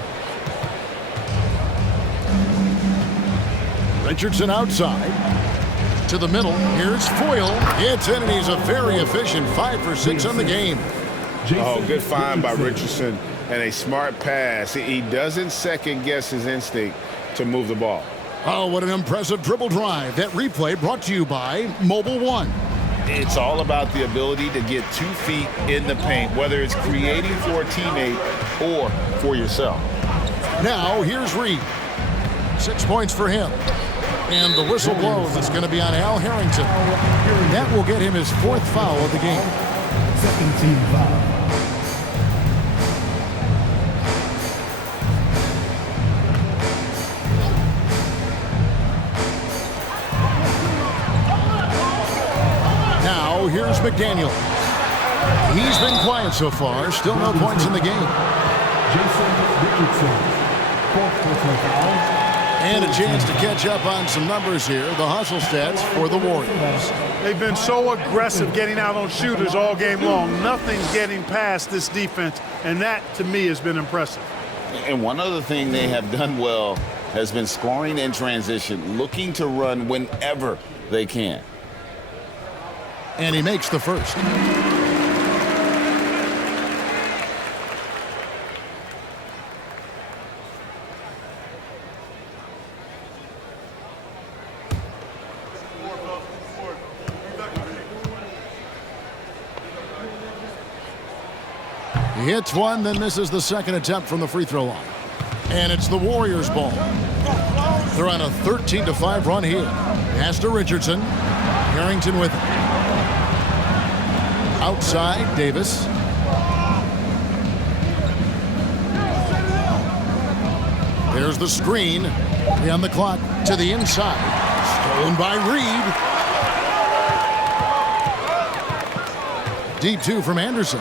Richardson outside. To the middle. Here's Foyle. It's in, and he's a very efficient 5 for 6 on the game. Oh, good find by Richardson and a smart pass. He doesn't second guess his instinct to move the ball. Oh, what an impressive dribble drive. That replay brought to you by Mobile One. It's all about the ability to get 2 feet in the paint, whether it's creating for a teammate or for yourself. Now, here's Reed. 6 points for him. And the whistle blows. It's going to be on Al Harrington. That will get him his 4th foul of the game. Second team foul. Now, here's McDaniel. He's been quiet so far. Still no points in the game. Jason Richardson. 4th personal foul. And a chance to catch up on some numbers here. The hustle stats for the Warriors. They've been so aggressive getting out on shooters all game long. Nothing's getting past this defense, and that, to me, has been impressive. And one other thing they have done well has been scoring in transition, looking to run whenever they can. And he makes the first. He hits one, then misses the second attempt from the free throw line. And it's the Warriors' ball. They're on a 13-5 run here. Pass to Richardson. Harrington with it. Outside, Davis. There's the screen. 3 on the clock to the inside. Stolen by Reed. Deep 2 from Anderson.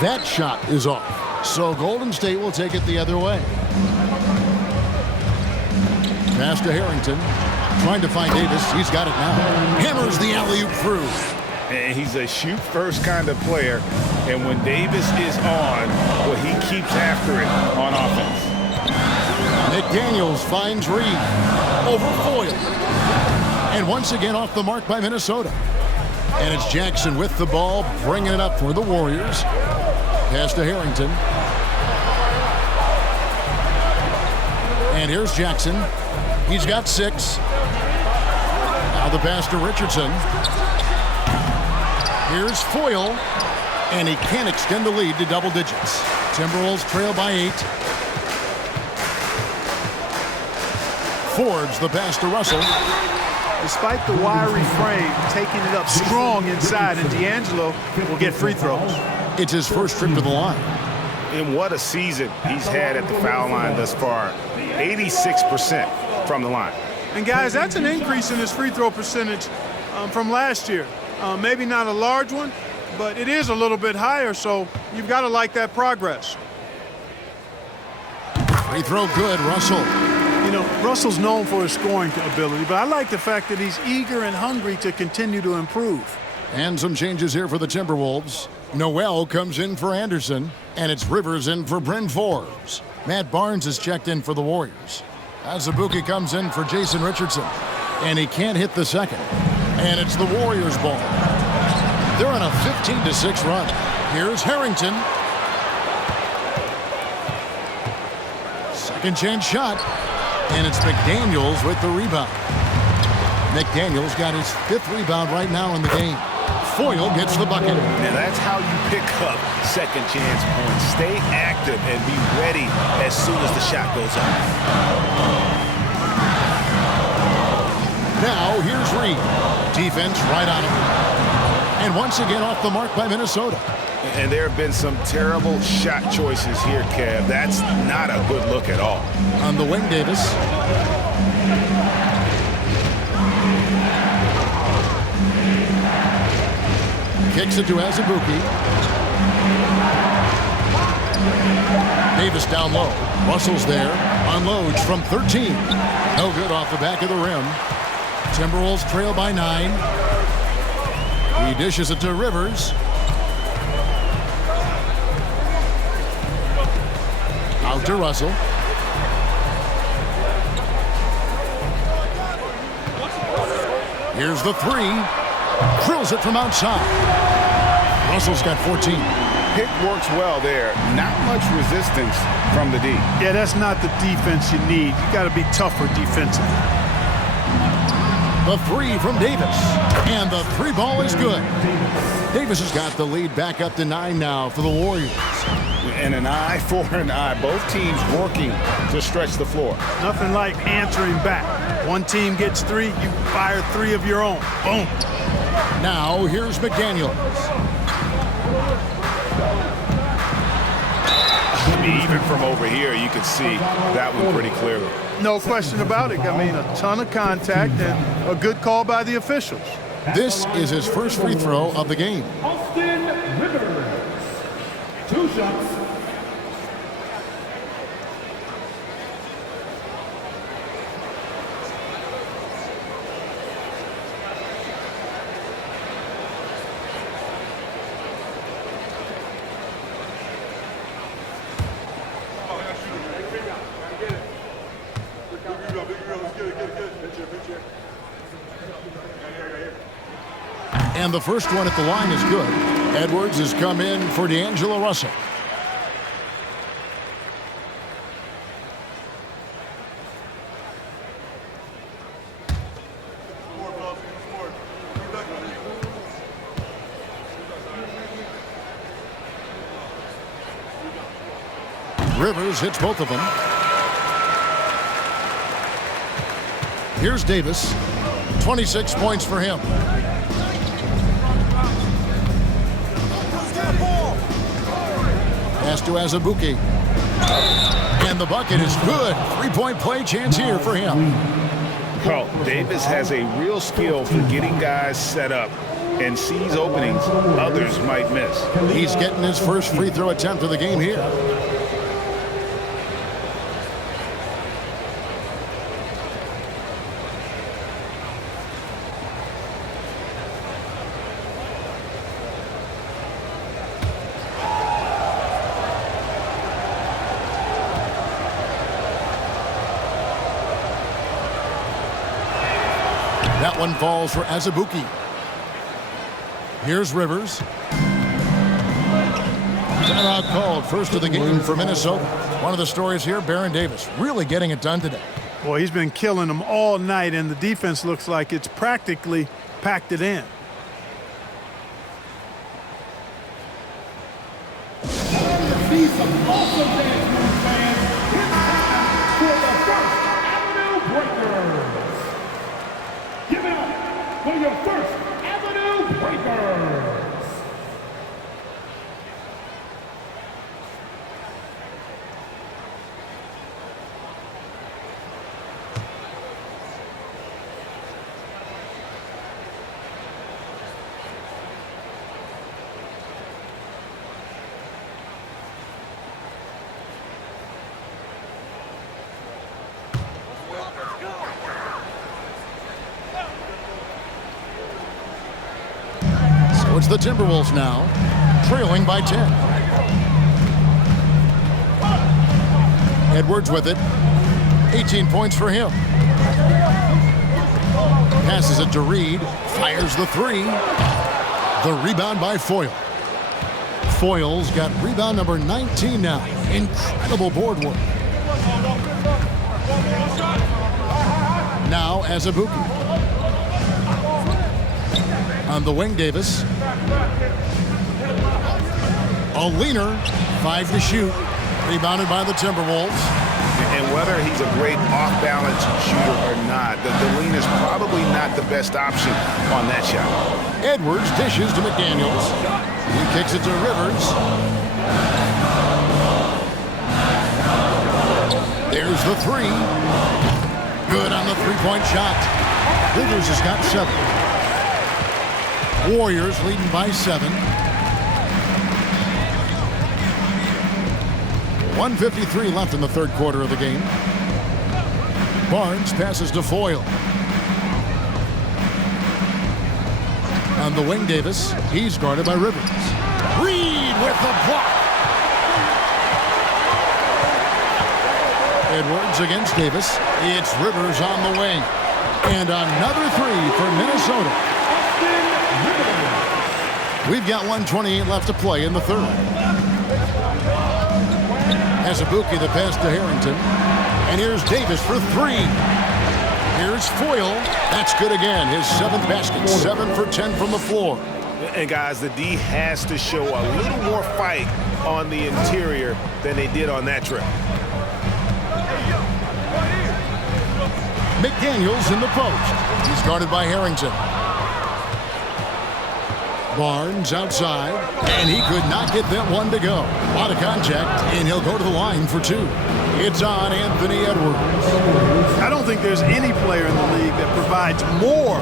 That shot is off. So Golden State will take it the other way. Pass to Harrington. Trying to find Davis. He's got it now. Hammers the alley-oop through. And he's a shoot-first kind of player. And when Davis is on, well, he keeps after it on offense. McDaniels finds Reed. Over Foyle. And once again off the mark by Minnesota. And it's Jackson with the ball, bringing it up for the Warriors. Pass to Harrington. And here's Jackson. He's got 6. Now the pass to Richardson. Here's Foyle. And he can't extend the lead to double digits. Timberwolves trail by 8. Forbes the pass to Russell. Despite the wiry frame, taking it up strong inside, and D'Angelo will get free throws. It's his first trip to the line. And what a season he's had at the foul line thus far. 86% from the line. And guys, that's an increase in his free throw percentage from last year. Maybe not a large one, but it is a little bit higher, so you've got to like that progress. Free throw good, Russell. You know, Russell's known for his scoring ability, but I like the fact that he's eager and hungry to continue to improve. And some changes here for the Timberwolves. Noel comes in for Anderson, and it's Rivers in for Bryn Forbes. Matt Barnes is checked in for the Warriors. Azubuike comes in for Jason Richardson, and he can't hit the second. And it's the Warriors' ball. They're on a 15-6 run. Here's Harrington. Second chance shot. And it's McDaniels with the rebound. McDaniels got his 5th rebound right now in the game. Foyle gets the bucket. Now that's how you pick up second chance points. Stay active and be ready as soon as the shot goes up. Now here's Reed. Defense right on him. And once again off the mark by Minnesota. And there have been some terrible shot choices here, Kev. That's not a good look at all. On the wing, Davis. Kicks it to Azubuike. Davis down low. Russell's there. Unloads from 13. No good off the back of the rim. Timberwolves trail by 9. He dishes it to Rivers. Out to Russell. Here's the 3. Drills it from outside. Russell's got 14. Pick works well there. Not much resistance from the D. Yeah, that's not the defense you need. You got to be tougher defensively. The 3 from Davis. And the 3 ball is good. Davis has got the lead back up to 9 now for the Warriors. And an eye for an eye. Both teams working to stretch the floor. Nothing like answering back. One team gets 3, you fire 3 of your own. Boom. Now here's McDaniels. Even from over here, you can see that one pretty clearly. No question about it. I mean, a ton of contact and a good call by the officials. This is his first free throw of the game. Austin Rivers. 2 shots. And the first one at the line is good. Edwards has come in for D'Angelo Russell. Rivers hits both of them. Here's Davis. 26 points for him. Pass to Azubuike. And the bucket is good. Three-point play chance here for him. Carl, Davis has a real skill for getting guys set up and sees openings others might miss. He's getting his first free throw attempt of the game here. That one falls for Azubuike. Here's Rivers. Timeout called, first of the game for Minnesota. One of the stories here, Baron Davis really getting it done today. Boy, he's been killing them all night, and the defense looks like it's practically packed it in. See some awesome dance moves, fans. It's time for the First Avenue Breakers. Give it up for your First Avenue Breakers. So it's the Timberwolves now, trailing by 10. Edwards with it. 18 points for him. Passes it to Reed. Fires the three. The rebound by Foyle. Foyle's got rebound number 19 now. Incredible board work. Now Azubuike. On the wing, Davis. A leaner. 5 to shoot. Rebounded by the Timberwolves. And whether he's a great off-balance shooter or not, the lean is probably not the best option on that shot. Edwards dishes to McDaniels. He kicks it to Rivers. There's the three. Good on the three-point shot. Rivers has got 7. Warriors leading by 7. 1:53 left in the third quarter of the game. Barnes passes to Foyle. On the wing, Davis. He's guarded by Rivers. Reed with the block. Edwards against Davis. It's Rivers on the wing. And another three for Minnesota. We've got 1:28 left to play in the third. Azubuike the pass to Harrington. And here's Davis for 3. Here's Foyle. That's good again. His 7th basket. 7 for 10 from the floor. And guys, the D has to show a little more fight on the interior than they did on that trip. McDaniels in the post. He's guarded by Harrington. Barnes outside, and he could not get that one to go. A lot of contact, and he'll go to the line for 2. It's on Anthony Edwards. I don't think there's any player in the league that provides more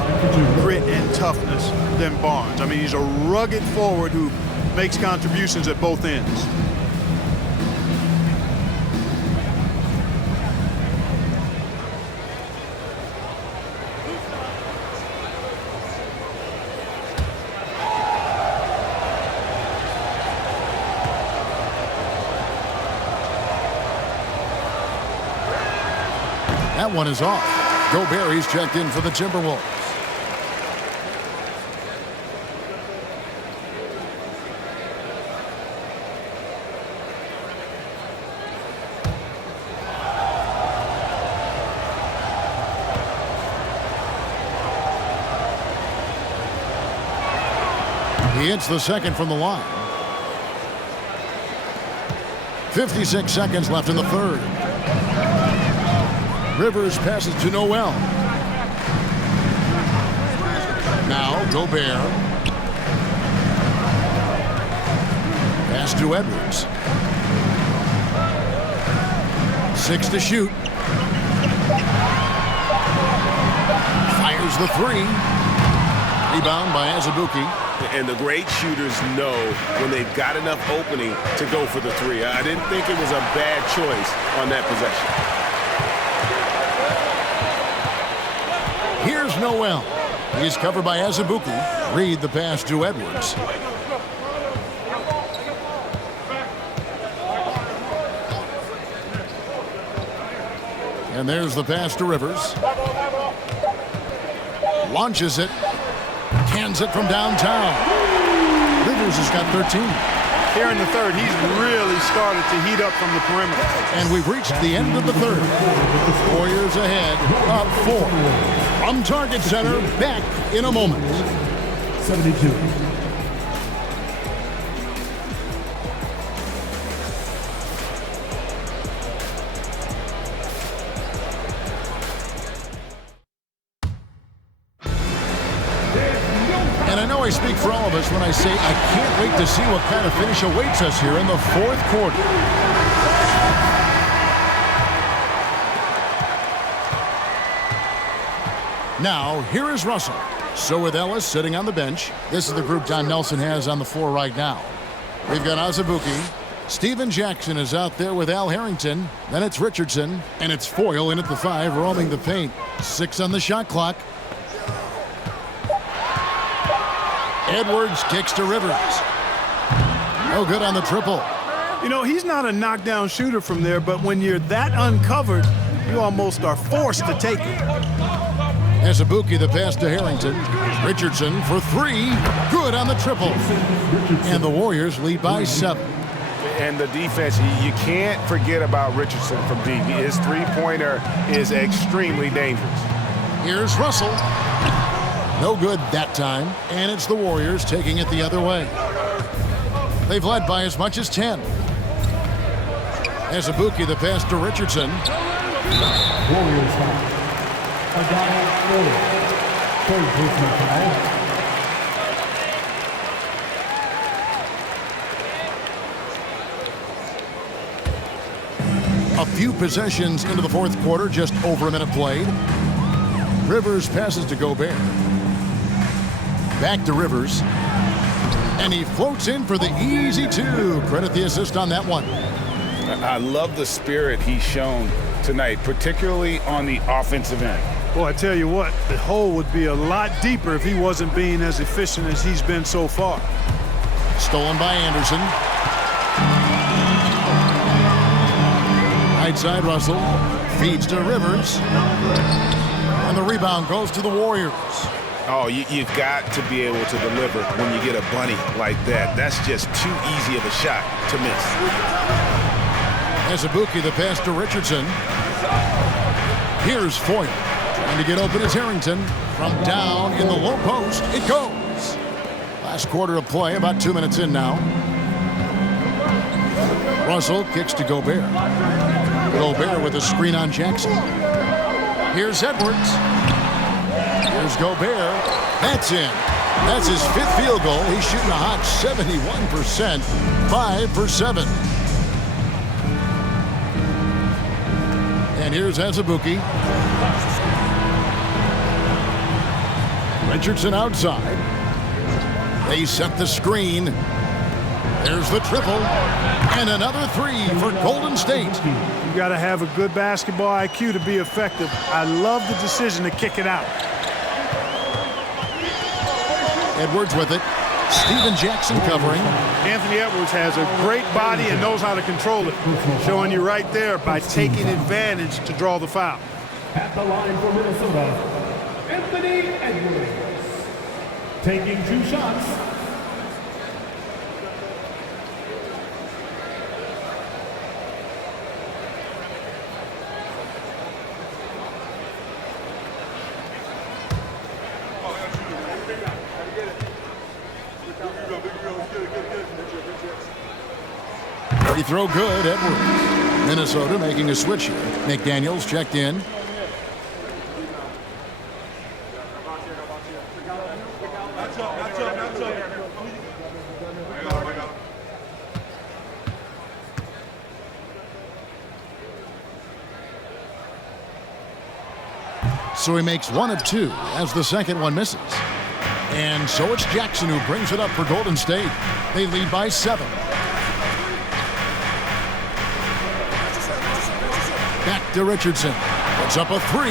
grit and toughness than Barnes. I mean, he's a rugged forward who makes contributions at both ends. That one is off. Gobert's checked in for the Timberwolves. He hits the second from the line. 56 seconds left in the third. Rivers passes to Noel. Now Gobert. Pass to Edwards. 6 to shoot. Fires the 3. Rebound by Azubuike. And the great shooters know when they've got enough opening to go for the 3. I didn't think it was a bad choice on that possession. Here's Noel. He's covered by Azubuike. Read the pass to Edwards. And there's the pass to Rivers. Launches it. Cans it from downtown. Rivers has got 13. Here in the third, he's really started to heat up from the perimeter. And we've reached the end of the third. Warriors ahead, up 4. From Target Center, back in a moment. 72. And I know I speak for all of us when I say I can't wait to see what kind of finish awaits us here in the fourth quarter. Now, here is Russell. So with Ellis sitting on the bench, this is the group Don Nelson has on the floor right now. We've got Azubuike. Steven Jackson is out there with Al Harrington. Then it's Richardson. And it's Foyle in at the 5, roaming the paint. 6 on the shot clock. Edwards kicks to Rivers. No good on the triple. You know, he's not a knockdown shooter from there, but when you're that uncovered, you almost are forced to take it. Azubuike, the pass to Harrington. Richardson for 3. Good on the triple. And the Warriors lead by 7. And the defense, you can't forget about Richardson from deep. His three-pointer is extremely dangerous. Here's Russell. No good that time. And it's the Warriors taking it the other way. They've led by as much as 10. Azubuike, the pass to Richardson. Warriors foul. Third personal foul. A few possessions into the fourth quarter, just over a minute played. Rivers passes to Gobert. Back to Rivers. And he floats in for the easy 2. Credit the assist on that one. I love the spirit he's shown tonight, particularly on the offensive end. Boy, I tell you what, the hole would be a lot deeper if he wasn't being as efficient as he's been so far. Stolen by Anderson. Right side Russell. Feeds to Rivers. And the rebound goes to the Warriors. Oh, you've got to be able to deliver when you get a bunny like that. That's just too easy of a shot to miss. Azubuike, the pass to Richardson. Here's Foyle. Trying to get open is Harrington. From down in the low post, it goes. Last quarter of play, about 2 minutes in now. Russell kicks to Gobert. Gobert with a screen on Jackson. Here's Edwards. Here's Gobert. That's in. That's his 5th field goal. He's shooting a hot 71%. 5 for 7. And here's Azubuike. Richardson outside. They set the screen. There's the triple. And another 3 for Golden State. You got to have a good basketball IQ to be effective. I love the decision to kick it out. Edwards with it. Steven Jackson covering. Anthony Edwards has a great body and knows how to control it. Showing you right there by taking advantage to draw the foul. At the line for Minnesota, Anthony Edwards. Taking 2 shots. Free throw good, Edwards. Minnesota making a switch here. McDaniels checked in. so he makes 1 of 2 as the second one misses. And so it's Jackson who brings it up for Golden State. They lead by 7. Back to Richardson. Puts up a 3.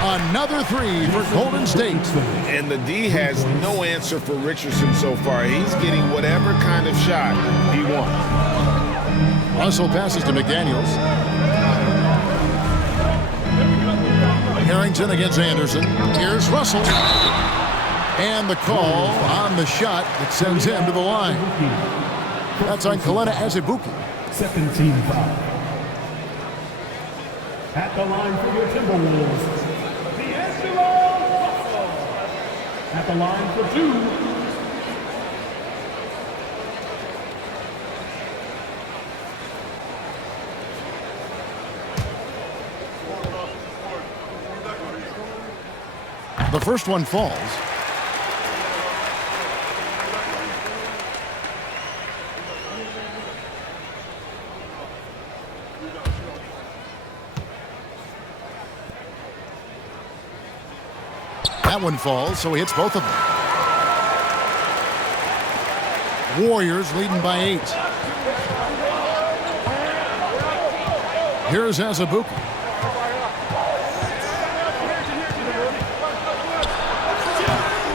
Another 3 for Golden State. And the D has no answer for Richardson so far. He's getting whatever kind of shot he wants. Russell passes to McDaniels. Harrington against Anderson. Here's Russell. And the call on the shot that sends him to the line. That's on Kalena Azubuike. Second team foul. At the line for your Timberwolves, Russell. At the line for 2. The first one falls. That one falls, so he hits both of them. Warriors leading by 8. Here's Azubuike.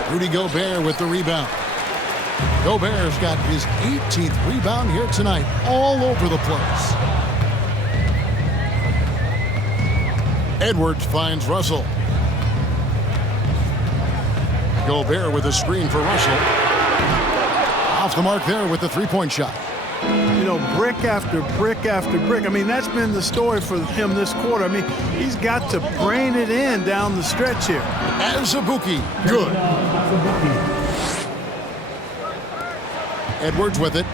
Rudy Gobert with the rebound. Gobert's got his 18th rebound here tonight, all over the place. Edwards finds Russell. Gobert with a screen for Russell. Off the mark there with the three-point shot. You know, brick after brick after brick. I mean, that's been the story for him this quarter. I mean, he's got to brain it in down the stretch here. Azubuike, good. Edwards with it.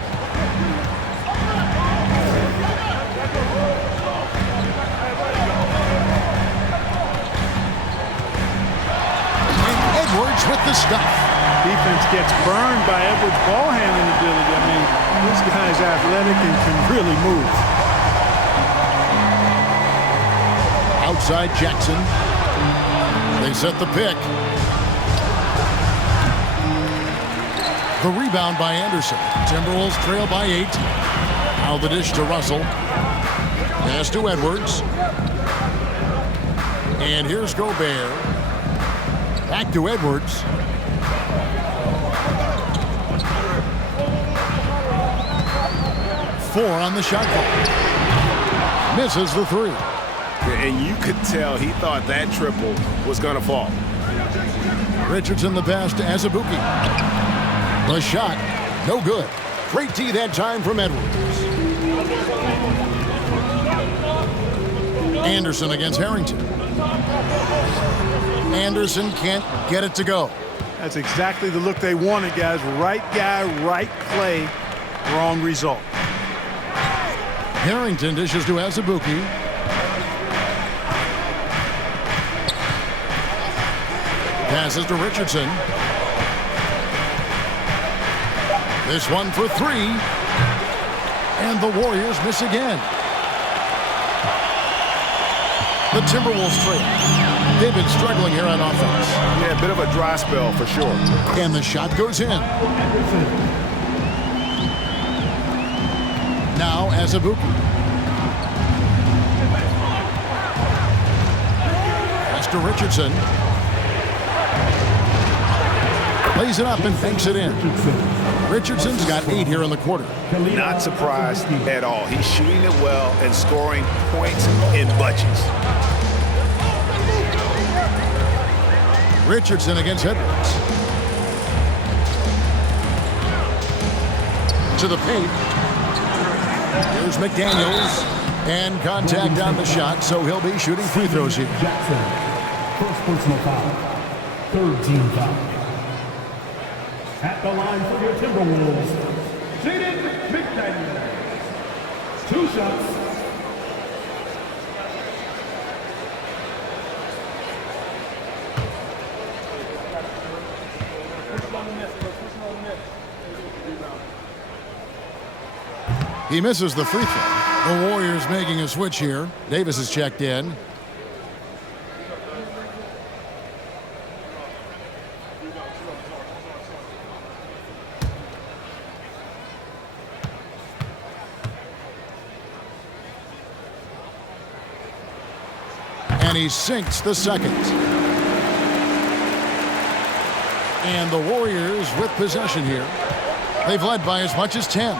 And Edwards with the stuff. Defense gets burned by Edwards' ball handling ability. I mean, this guy's athletic and can really move. Outside Jackson. They set the pick. The rebound by Anderson. Timberwolves trail by 8. Now the dish to Russell. Pass to Edwards. And here's Gobert. Back to Edwards. Four on the shot clock. Misses the 3. And you could tell he thought that triple was going to fall. Richardson the pass to Azubuike. The shot, no good. Great D that time from Edwards. Anderson against Harrington. Anderson can't get it to go. That's exactly the look they wanted, guys. Right guy, right play, wrong result. Harrington dishes to Azubuike. Passes to Richardson. This one for 3. And the Warriors miss again. The Timberwolves trail. They've been struggling here on offense. Yeah, a bit of a dry spell for sure. And the shot goes in. Now Azubuike. Pass to Richardson. Lays it up and banks it in. Richardson's got 8 here in the quarter. Not surprised at all. He's shooting it well and scoring points in bunches. Richardson against Edwards. To the paint. Here's McDaniels. And contact on the shot, so he'll be shooting free throws here. Jackson, first personal foul. Third team foul. At the line for your Timberwolves, Jaden McDaniels. 2 shots. He misses the free throw. The Warriors making a switch here. Davis is checked in. And he sinks the second. And the Warriors with possession here. They've led by as much as 10.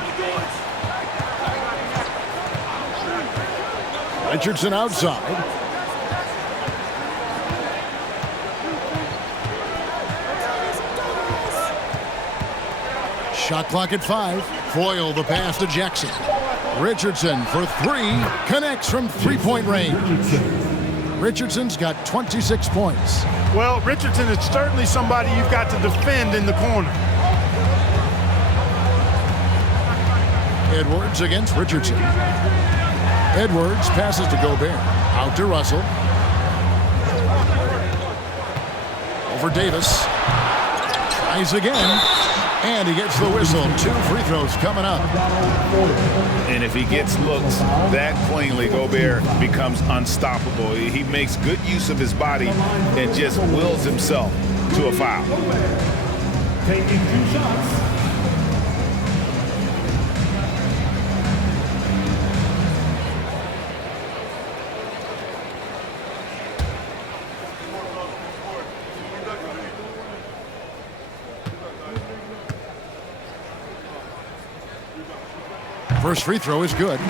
Richardson outside. Shot clock at 5. Foyle the pass to Jackson. Richardson for 3. Connects from three-point range. Richardson's got 26 points. Well, Richardson is certainly somebody you've got to defend in the corner. Edwards against Richardson. Edwards passes to Gobert. Out to Russell. Over Davis. Tries again. And he gets the whistle. 2 free throws coming up. And if he gets looks that cleanly, Gobert becomes unstoppable. He makes good use of his body and just wills himself to a foul. Taking 2 shots. First free throw is good.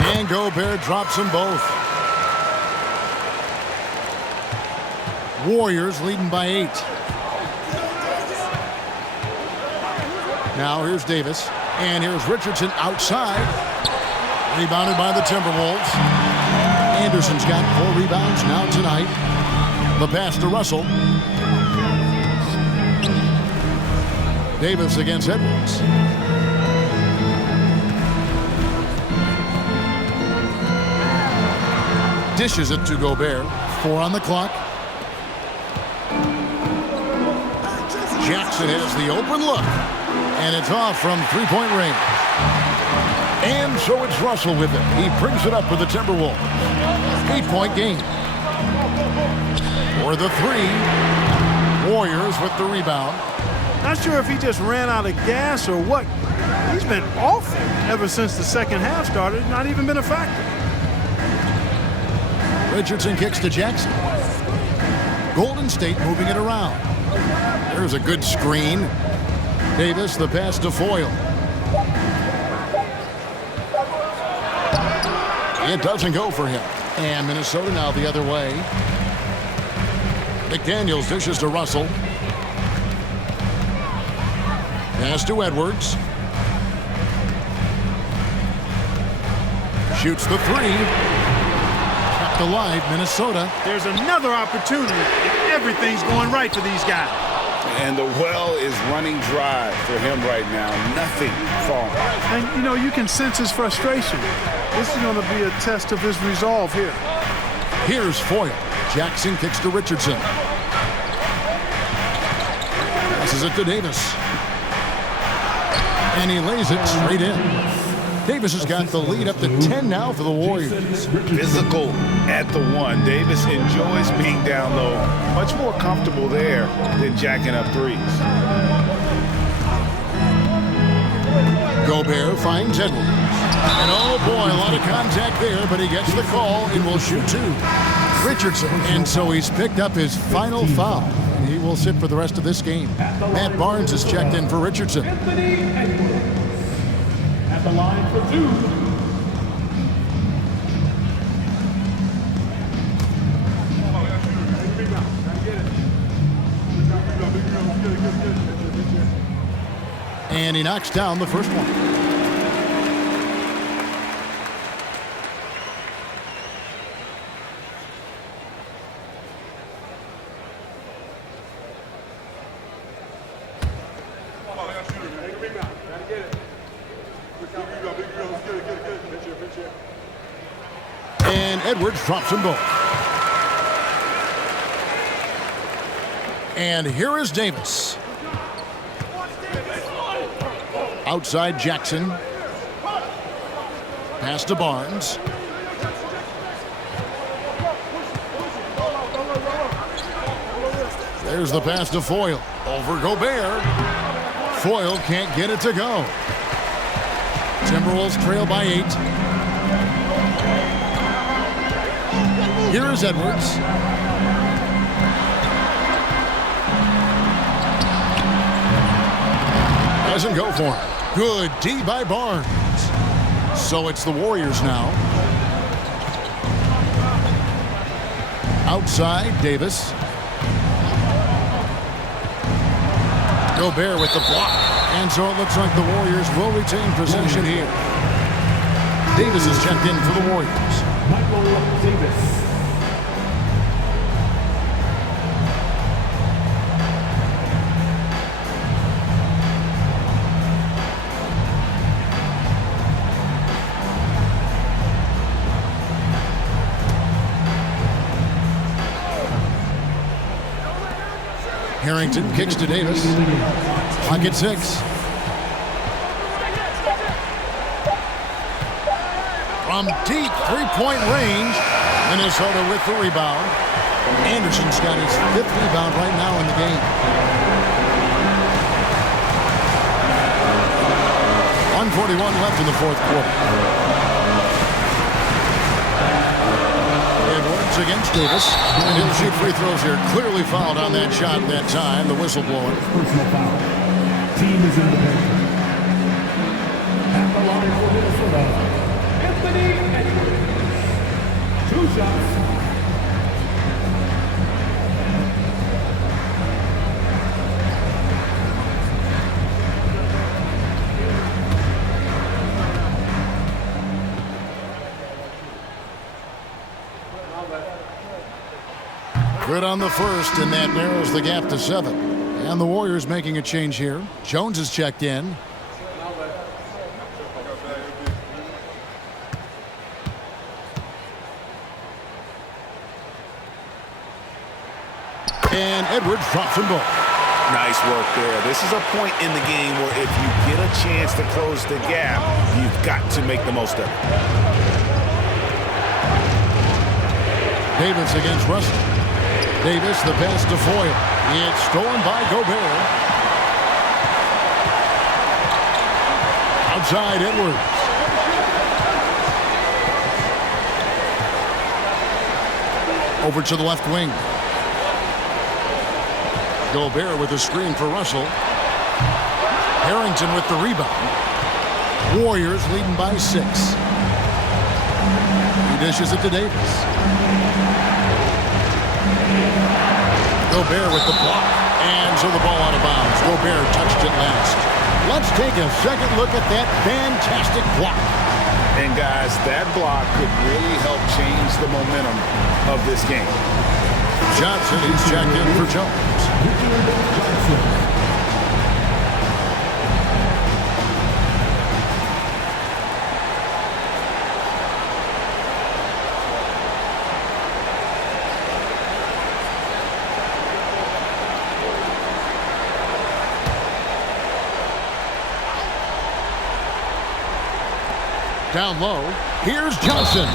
And Gobert drops them both. Warriors leading by 8. Now here's Davis. And here's Richardson outside. Rebounded by the Timberwolves. Anderson's got 4 rebounds now tonight. The pass to Russell. Davis against Edwards. Dishes it to Gobert. 4 on the clock. Jackson has the open look, and it's off from three-point range. And so it's Russell with it. He brings it up for the Timberwolves. 8-point game. For the 3, Warriors with the rebound. Not sure if he just ran out of gas or what. He's been awful ever since the second half started. Not even been a factor. Richardson kicks to Jackson. Golden State moving it around. There's a good screen. Davis, the pass to Foyle. It doesn't go for him. And Minnesota now the other way. McDaniels dishes to Russell. Pass to Edwards. Shoots the 3. Kept alive, Minnesota. There's another opportunity if everything's going right for these guys. And the well is running dry for him right now. Nothing falling. And, you know, you can sense his frustration. This is going to be a test of his resolve here. Here's Foyle. Jackson kicks to Richardson. Passes it to Davis. And he lays it straight in. Davis has got the lead up to 10 now for the Warriors. Physical at the 1. Davis enjoys being down low. Much more comfortable there than jacking up threes. Gobert finds Edwards. And oh boy, a lot of contact there, but he gets the call and will shoot 2. Richardson. And so he's picked up his final foul. He will sit for the rest of this game. Matt Barnes is checked in for Richardson. At the line for 2. And he knocks down the first one. And Edwards drops them both. And here is Davis. Outside Jackson. Pass to Barnes. There's the pass to Foyle. Over Gobert. Foyle can't get it to go. Timberwolves trail by 8. Here is Edwards. Doesn't go for it. Good D by Barnes. So it's the Warriors now. Outside, Davis. Gobert with the block. And so it looks like the Warriors will retain possession here. Davis is checked in for the Warriors. Michael Davis. Harrington kicks to Davis. Pocket 6. From deep three-point range, Minnesota with the rebound. Anderson's got his 5th rebound right now in the game. 1:41 left in the 4th quarter. Edwards against Davis, and he'll shoot free throws here. Clearly fouled on that shot that time, the whistleblower. Personal foul. Team is in the penalty. At the line for Minnesota, Anthony Edwards. 2 shots. Good on the first, and that narrows the gap to 7. And the Warriors making a change here. Jones is checked in. And Edwards drops them both. Nice work there. This is a point in the game where if you get a chance to close the gap, you've got to make the most of it. Davis against Russell. Davis, the pass to Foyle. It's stolen by Gobert. Outside Edwards. Over to the left wing. Gobert with a screen for Russell. Harrington with the rebound. Warriors leading by 6. He dishes it to Davis. Gobert with the block, and so the ball out of bounds. Gobert touched it last. Let's take a second look at that fantastic block. And guys, that block could really help change the momentum of this game. Johnson is checked in for Jones. Down low, here's Johnson.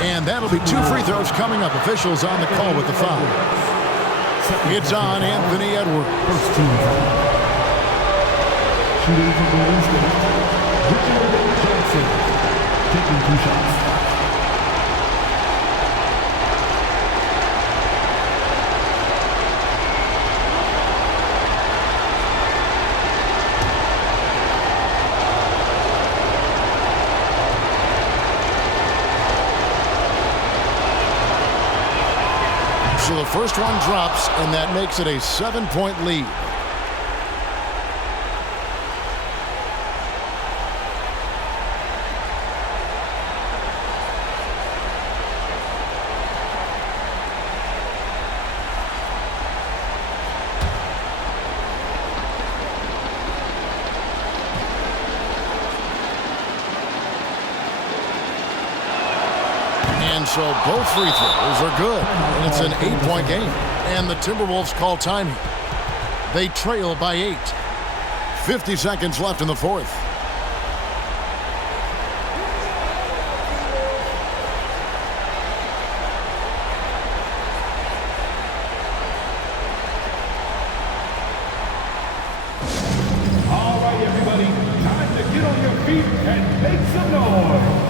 And that'll be 2 free throws coming up. Officials on the call with the foul. It's on Anthony Edwards. First team foul. Shooting from Golden State, Richard Johnson, taking 2 shots. So the first one drops, and that makes it a 7-point lead. And so both free throws are good. And it's an 8-point game. And the Timberwolves call timing. They trail by 8. 50 seconds left in the 4th. feet and make some noise.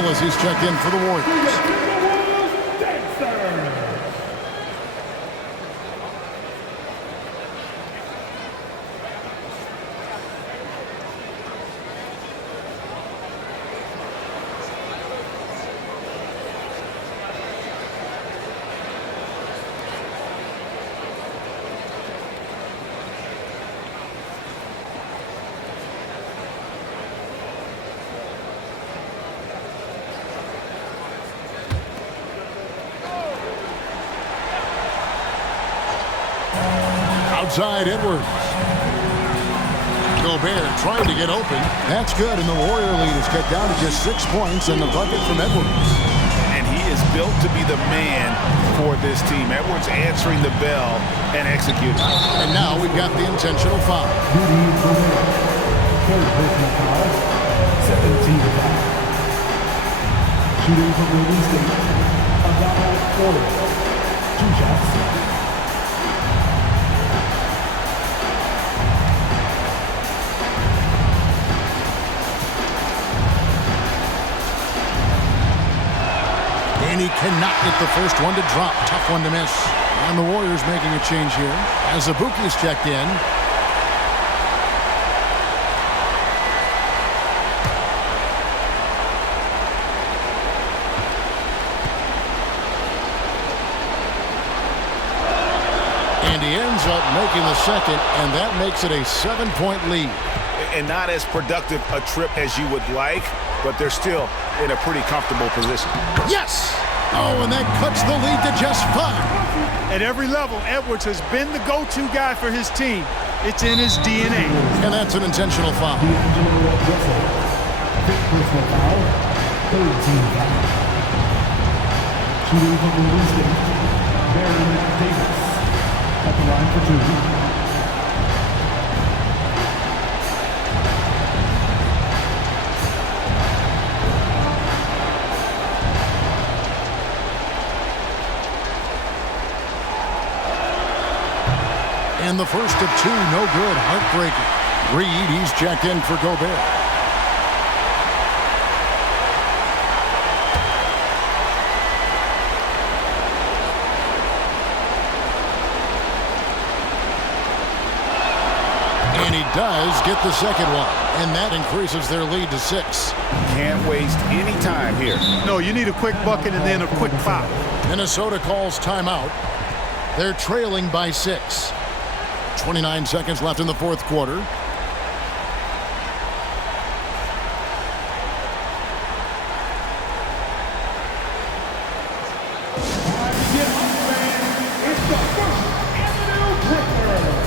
As he's checked in for the Warriors. Timberwolves dancer. Outside Edwards. Gobert trying to get open. That's good, and the Warrior lead is cut down to just 6 points and the bucket from Edwards. And he is built to be the man for this team. Edwards answering the bell and executing. And now we've got the intentional foul. Third personal foul. 17 foul. Shooting from Golden State. About 4. 2 shots. And he cannot get the first one to drop. Tough one to miss. And the Warriors making a change here as Ibuki's checked in. And he ends up making the second, and that makes it a 7-point lead. And not as productive a trip as you would like, but they're still in a pretty comfortable position. Yes! Oh, and that cuts the lead to just 5. At every level, Edwards has been the go-to guy for his team. It's in his DNA. And that's an intentional foul. Personal foul. 13 foul. Shooting from Golden State. Baron Davis at the line for 2. And the first of 2, no good, heartbreaking. Reed, he's checked in for Gobert. And he does get the second one, and that increases their lead to 6. Can't waste any time here. No, you need a quick bucket and then a quick foul. Minnesota calls timeout. They're trailing by 6. 29 seconds left in the fourth quarter. It's the First Avenue Breakers.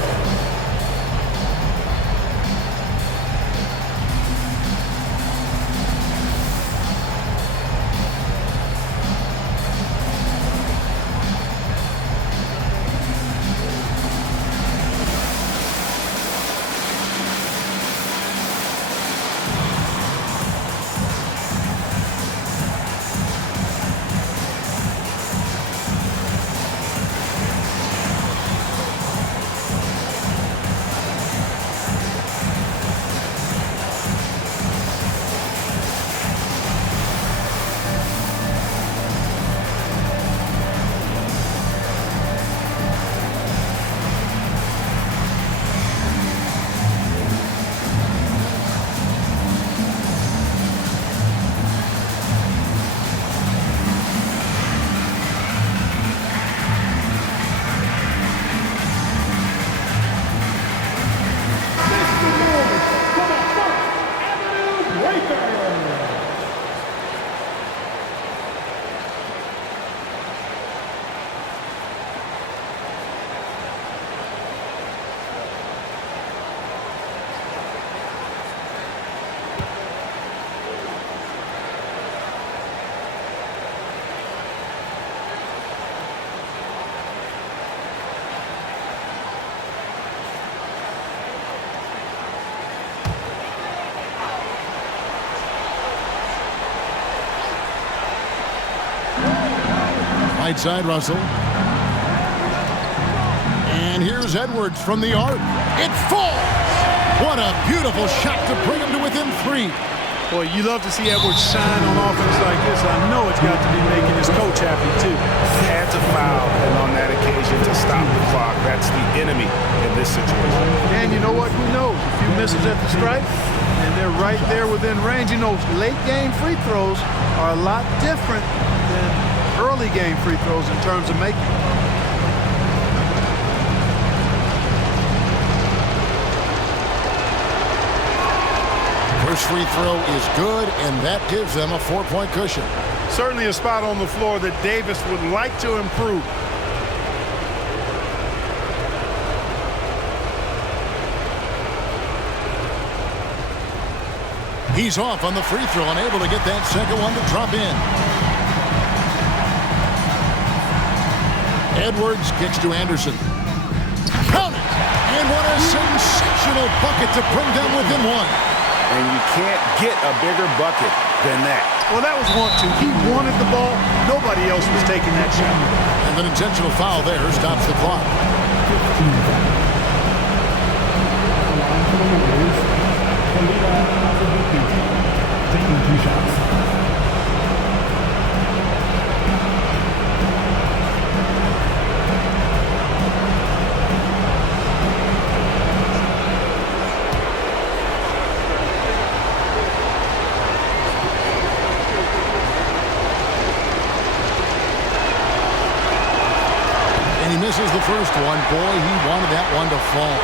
Right side, Russell. And here's Edwards from the arc. It falls! What a beautiful shot to bring him to within 3. Boy, you love to see Edwards shine on offense like this. I know it's got to be making his coach happy, too. Had to foul, and on that occasion to stop the clock. That's the enemy in this situation. And you know what? Who knows? A few misses at the stripe, and they're right there within range. You know, late game free throws are a lot different than early game free throws in terms of making. First free throw is good, and that gives them a 4-point cushion. Certainly a spot on the floor that Davis would like to improve. He's off on the free throw and able to get that second one to drop in. Edwards kicks to Anderson. Count it! And what a sensational bucket to bring them within 1. And you can't get a bigger bucket than that. Well, that was 1-2. He wanted the ball. Nobody else was taking that shot. And an intentional foul there stops the clock. 15. Taking 2 shots. He misses the first one. Boy, he wanted that one to fall.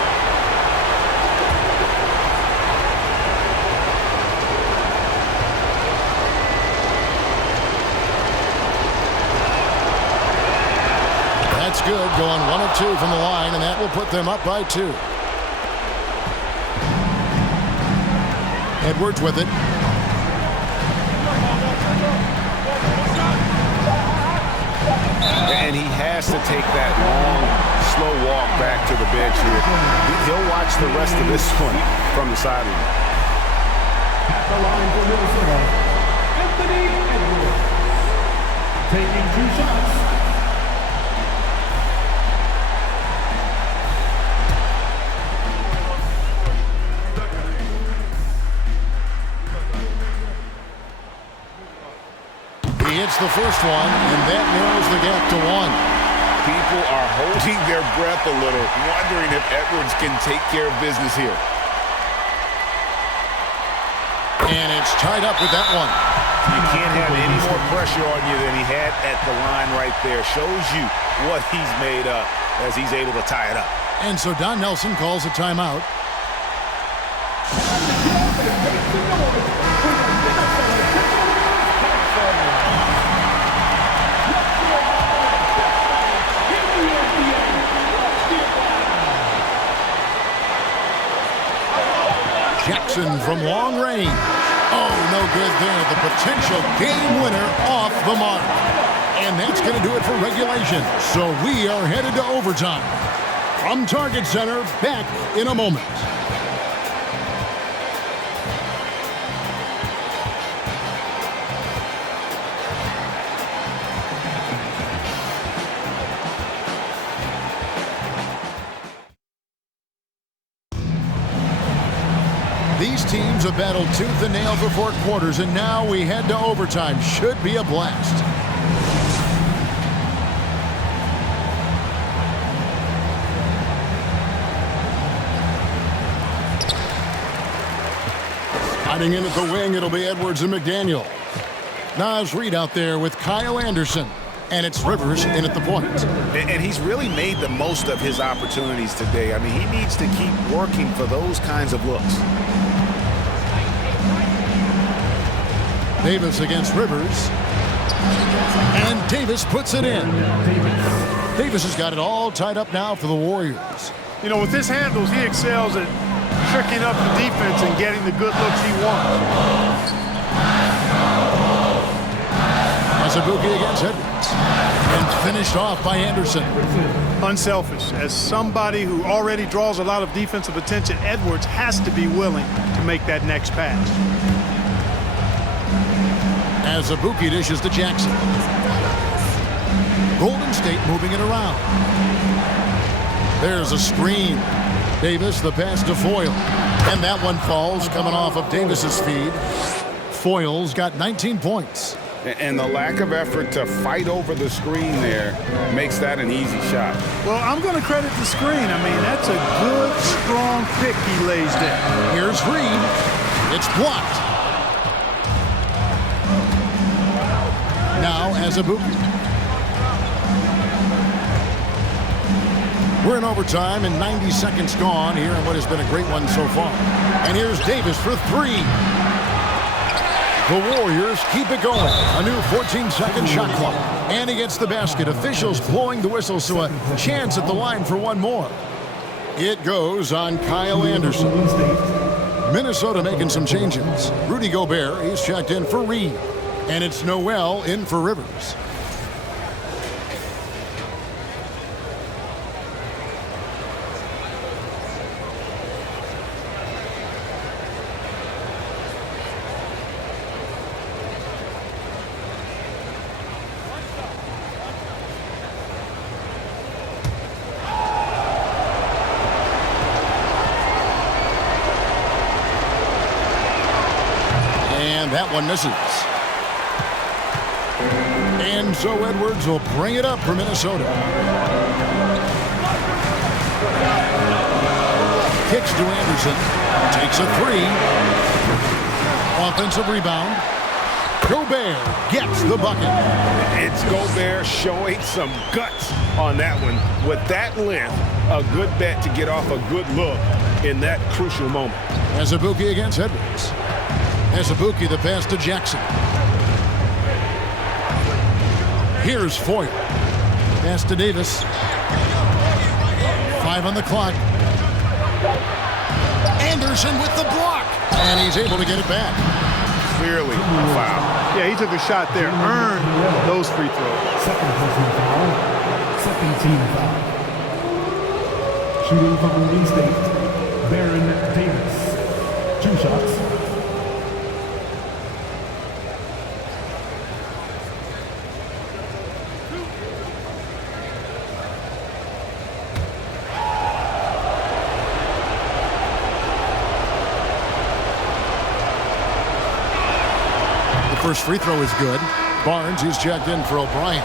That's good. Going 1 of 2 from the line, and that will put them up by 2. Edwards with it. And he has to take that long, slow walk back to the bench here. He'll watch the rest of this one from the sideline. At the line for Minnesota, Anthony Edwards. Taking 2 shots. He hits the first one, and that narrows the gap to 1. People are holding their breath a little, wondering if Edwards can take care of business here. And it's tied up with that one. You can't have any more pressure on you than he had at the line right there. Shows you what he's made up as he's able to tie it up. And so Don Nelson calls a timeout. Jackson from long range. Oh, no good there. The potential game winner off the mark. And that's going to do it for regulation. So we are headed to overtime. From Target Center, back in a moment. These teams have battled tooth and nail for 4 quarters, and now we head to overtime. Should be a blast. Sliding in at the wing, it'll be Edwards and McDaniel. Nas Reed out there with Kyle Anderson. And it's Rivers in at the point. And he's really made the most of his opportunities today. I mean, he needs to keep working for those kinds of looks. Davis against Rivers. And Davis puts it in. Davis has got it all tied up now for the Warriors. You know, with his handles, he excels at tricking up the defense and getting the good looks he wants. Azubuike against Edwards. And finished off by Anderson. Unselfish. As somebody who already draws a lot of defensive attention, Edwards has to be willing to make that next pass. Azubuike dishes to Jackson. Golden State moving it around. There's a screen. Davis, the pass to Foyle. And that one falls coming off of Davis's feed. Foyle's got 19 points. And the lack of effort to fight over the screen there makes that an easy shot. Well, I'm going to credit the screen. I mean, that's a good, strong pick he lays there. Here's Reed. It's blocked. Now Azubuike. We're in overtime and 90 seconds gone here in what has been a great one so far. And here's Davis for three. The Warriors keep it going. A new 14-second shot clock. And he gets the basket. Officials blowing the whistle, so a chance at the line for one more. It goes on Kyle Anderson. Minnesota making some changes. Rudy Gobert, he's checked in for Reed. And it's Noel in for Rivers. That one misses. And so Edwards will bring it up for Minnesota. Kicks to Anderson. Takes a three. Offensive rebound. Gobert gets the bucket. It's Gobert showing some guts on that one. With that length, a good bet to get off a good look in that crucial moment. Azubuike against Edwards. Azubuike, the pass to Jackson. Here's Foyle. Pass to Davis. 5 on the clock. Anderson with the block. And he's able to get it back. Clearly a foul. Yeah, he took a shot there. Earned those free throws. Second personal foul. Second team foul. Shooting from Golden State, Baron Davis. 2 shots. First free throw is good. Barnes, he's checked in for O'Brien.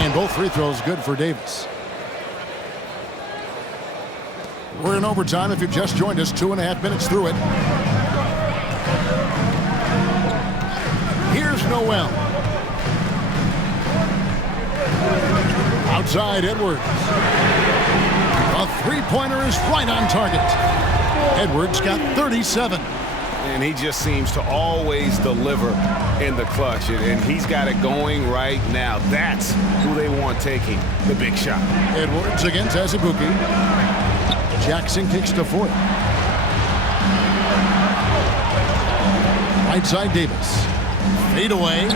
And both free throws good for Davis. We're in overtime. If you've just joined us, 2.5 minutes through it. Here's Noel. Outside Edwards. A three-pointer is right on target. Edwards got 37. And he just seems to always deliver in the clutch. And he's got it going right now. That's who they want taking the big shot. Edwards against Azubuike. Jackson kicks to Foyle. Right side Davis. Fade away.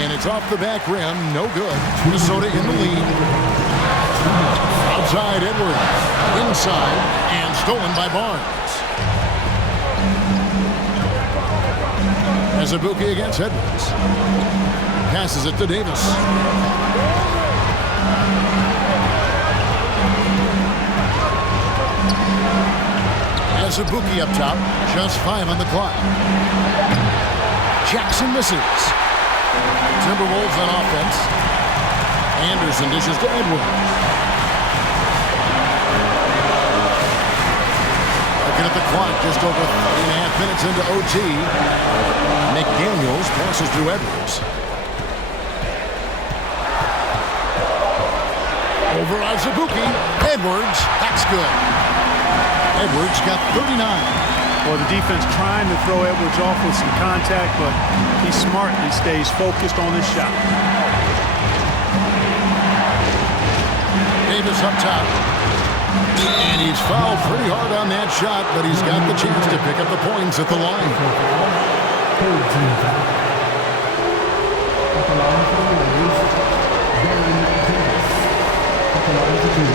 And it's off the back rim. No good. Minnesota in the lead. Outside Edwards. Inside. And stolen by Barnes. Azubuike against Edwards. Passes it to Davis. Azubuike up top, just 5 on the clock. Jackson misses. Timberwolves on offense. Anderson dishes to Edwards. Looking at the clock, just over 3.5 minutes into OT. McDaniels passes to Edwards. Over Azubuike. Edwards, that's good. Edwards got 39. Well, the defense trying to throw Edwards off with some contact, but he smartly stays focused on his shot. Davis up top. And he's fouled pretty hard on that shot, but he's got the chance to pick up the points at the line. Third team foul. At the line for the Warriors, Baron Davis. At the line for two.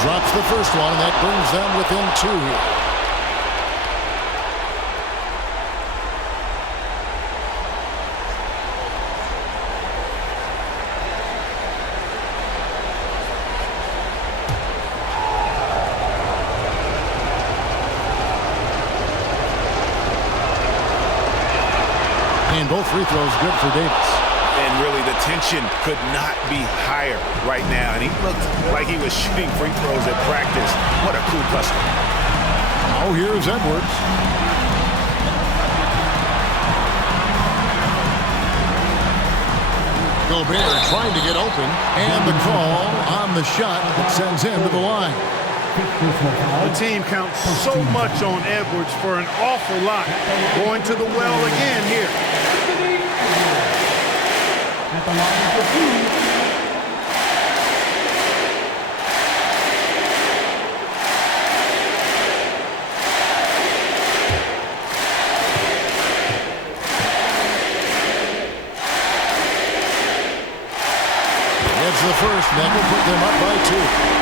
Drops the first one, and that brings them within 2 here. And both free throws good for Davis. And really, the tension could not be higher right now. And he looked like he was shooting free throws at practice. What a cool customer. Oh, here's Edwards. Gobert trying to get open. And the call on the shot that sends him to the line. The team counts so much on Edwards for an awful lot. Going to the well again here. At the line for two. Gets the first, and that will put them up by 2.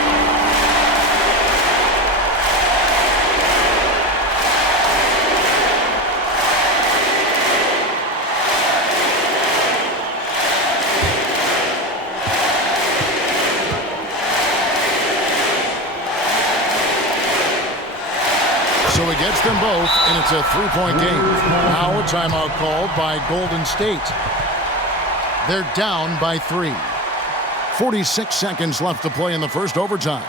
So he gets them both, and it's a 3-point game. Now a timeout called by Golden State. They're down by 3. 46 seconds left to play in the first overtime.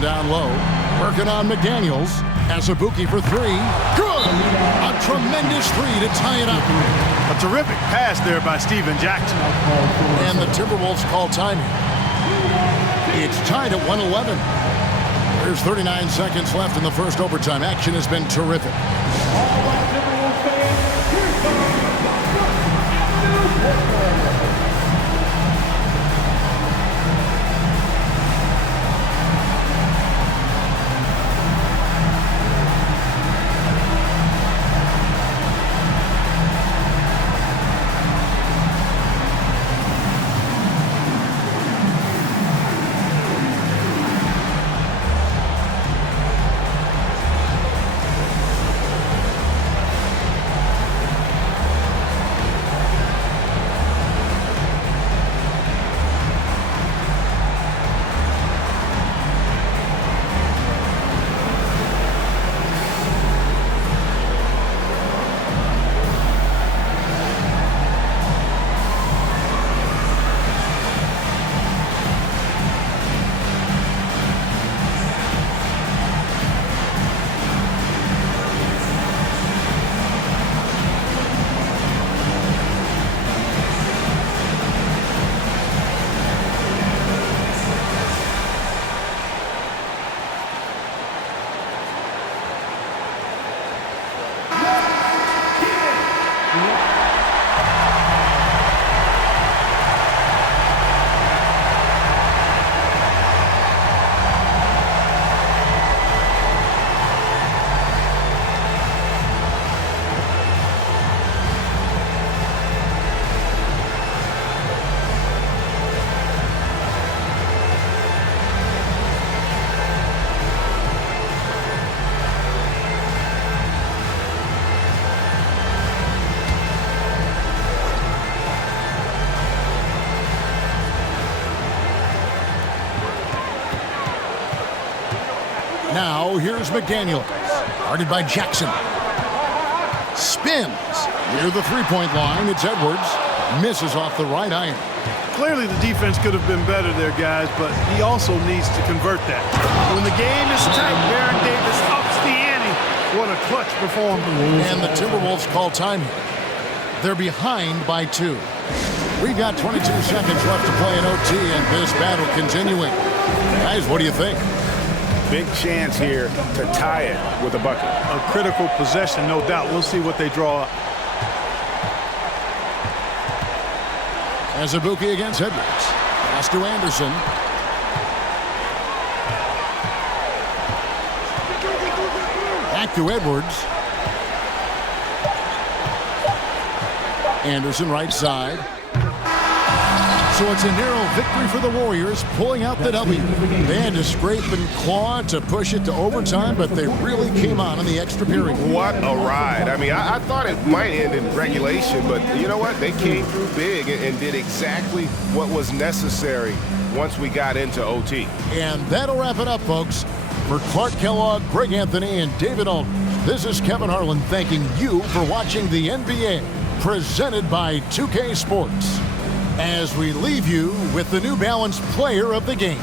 Down low, working on McDaniels. Azubuike for 3. Good! A tremendous 3 to tie it up. A terrific pass there by Steven Jackson. And the Timberwolves call timing. It's tied at 111. There's 39 seconds left in the first overtime. Action has been terrific. All right, Timberwolves fans, here's the Now here's McDaniels, guarded by Jackson. Spins near the three-point line. It's Edwards. Misses off the right iron. Clearly the defense could have been better there, guys, but he also needs to convert that. When the game is tight, Baron Davis ups the ante. What a clutch performance. And the Timberwolves call time here. They're behind by 2. We've got 22 seconds left to play in OT, and this battle continuing. Guys, what do you think? Big chance here to tie it with a bucket. A critical possession, no doubt. We'll see what they draw up. Azubuike against Edwards. Pass to Anderson. Back to Edwards. Anderson right side. So it's a narrow victory for the Warriors, pulling out the W. They had to scrape and claw to push it to overtime, but they really came on in the extra period. What a ride. I mean, I thought it might end in regulation, but you know what? They came through big and did exactly what was necessary once we got into OT. And that'll wrap it up, folks. For Clark Kellogg, Greg Anthony, and David Aldridge, this is Kevin Harlan thanking you for watching the NBA, presented by 2K Sports, as we leave you with the New Balance Player of the Game.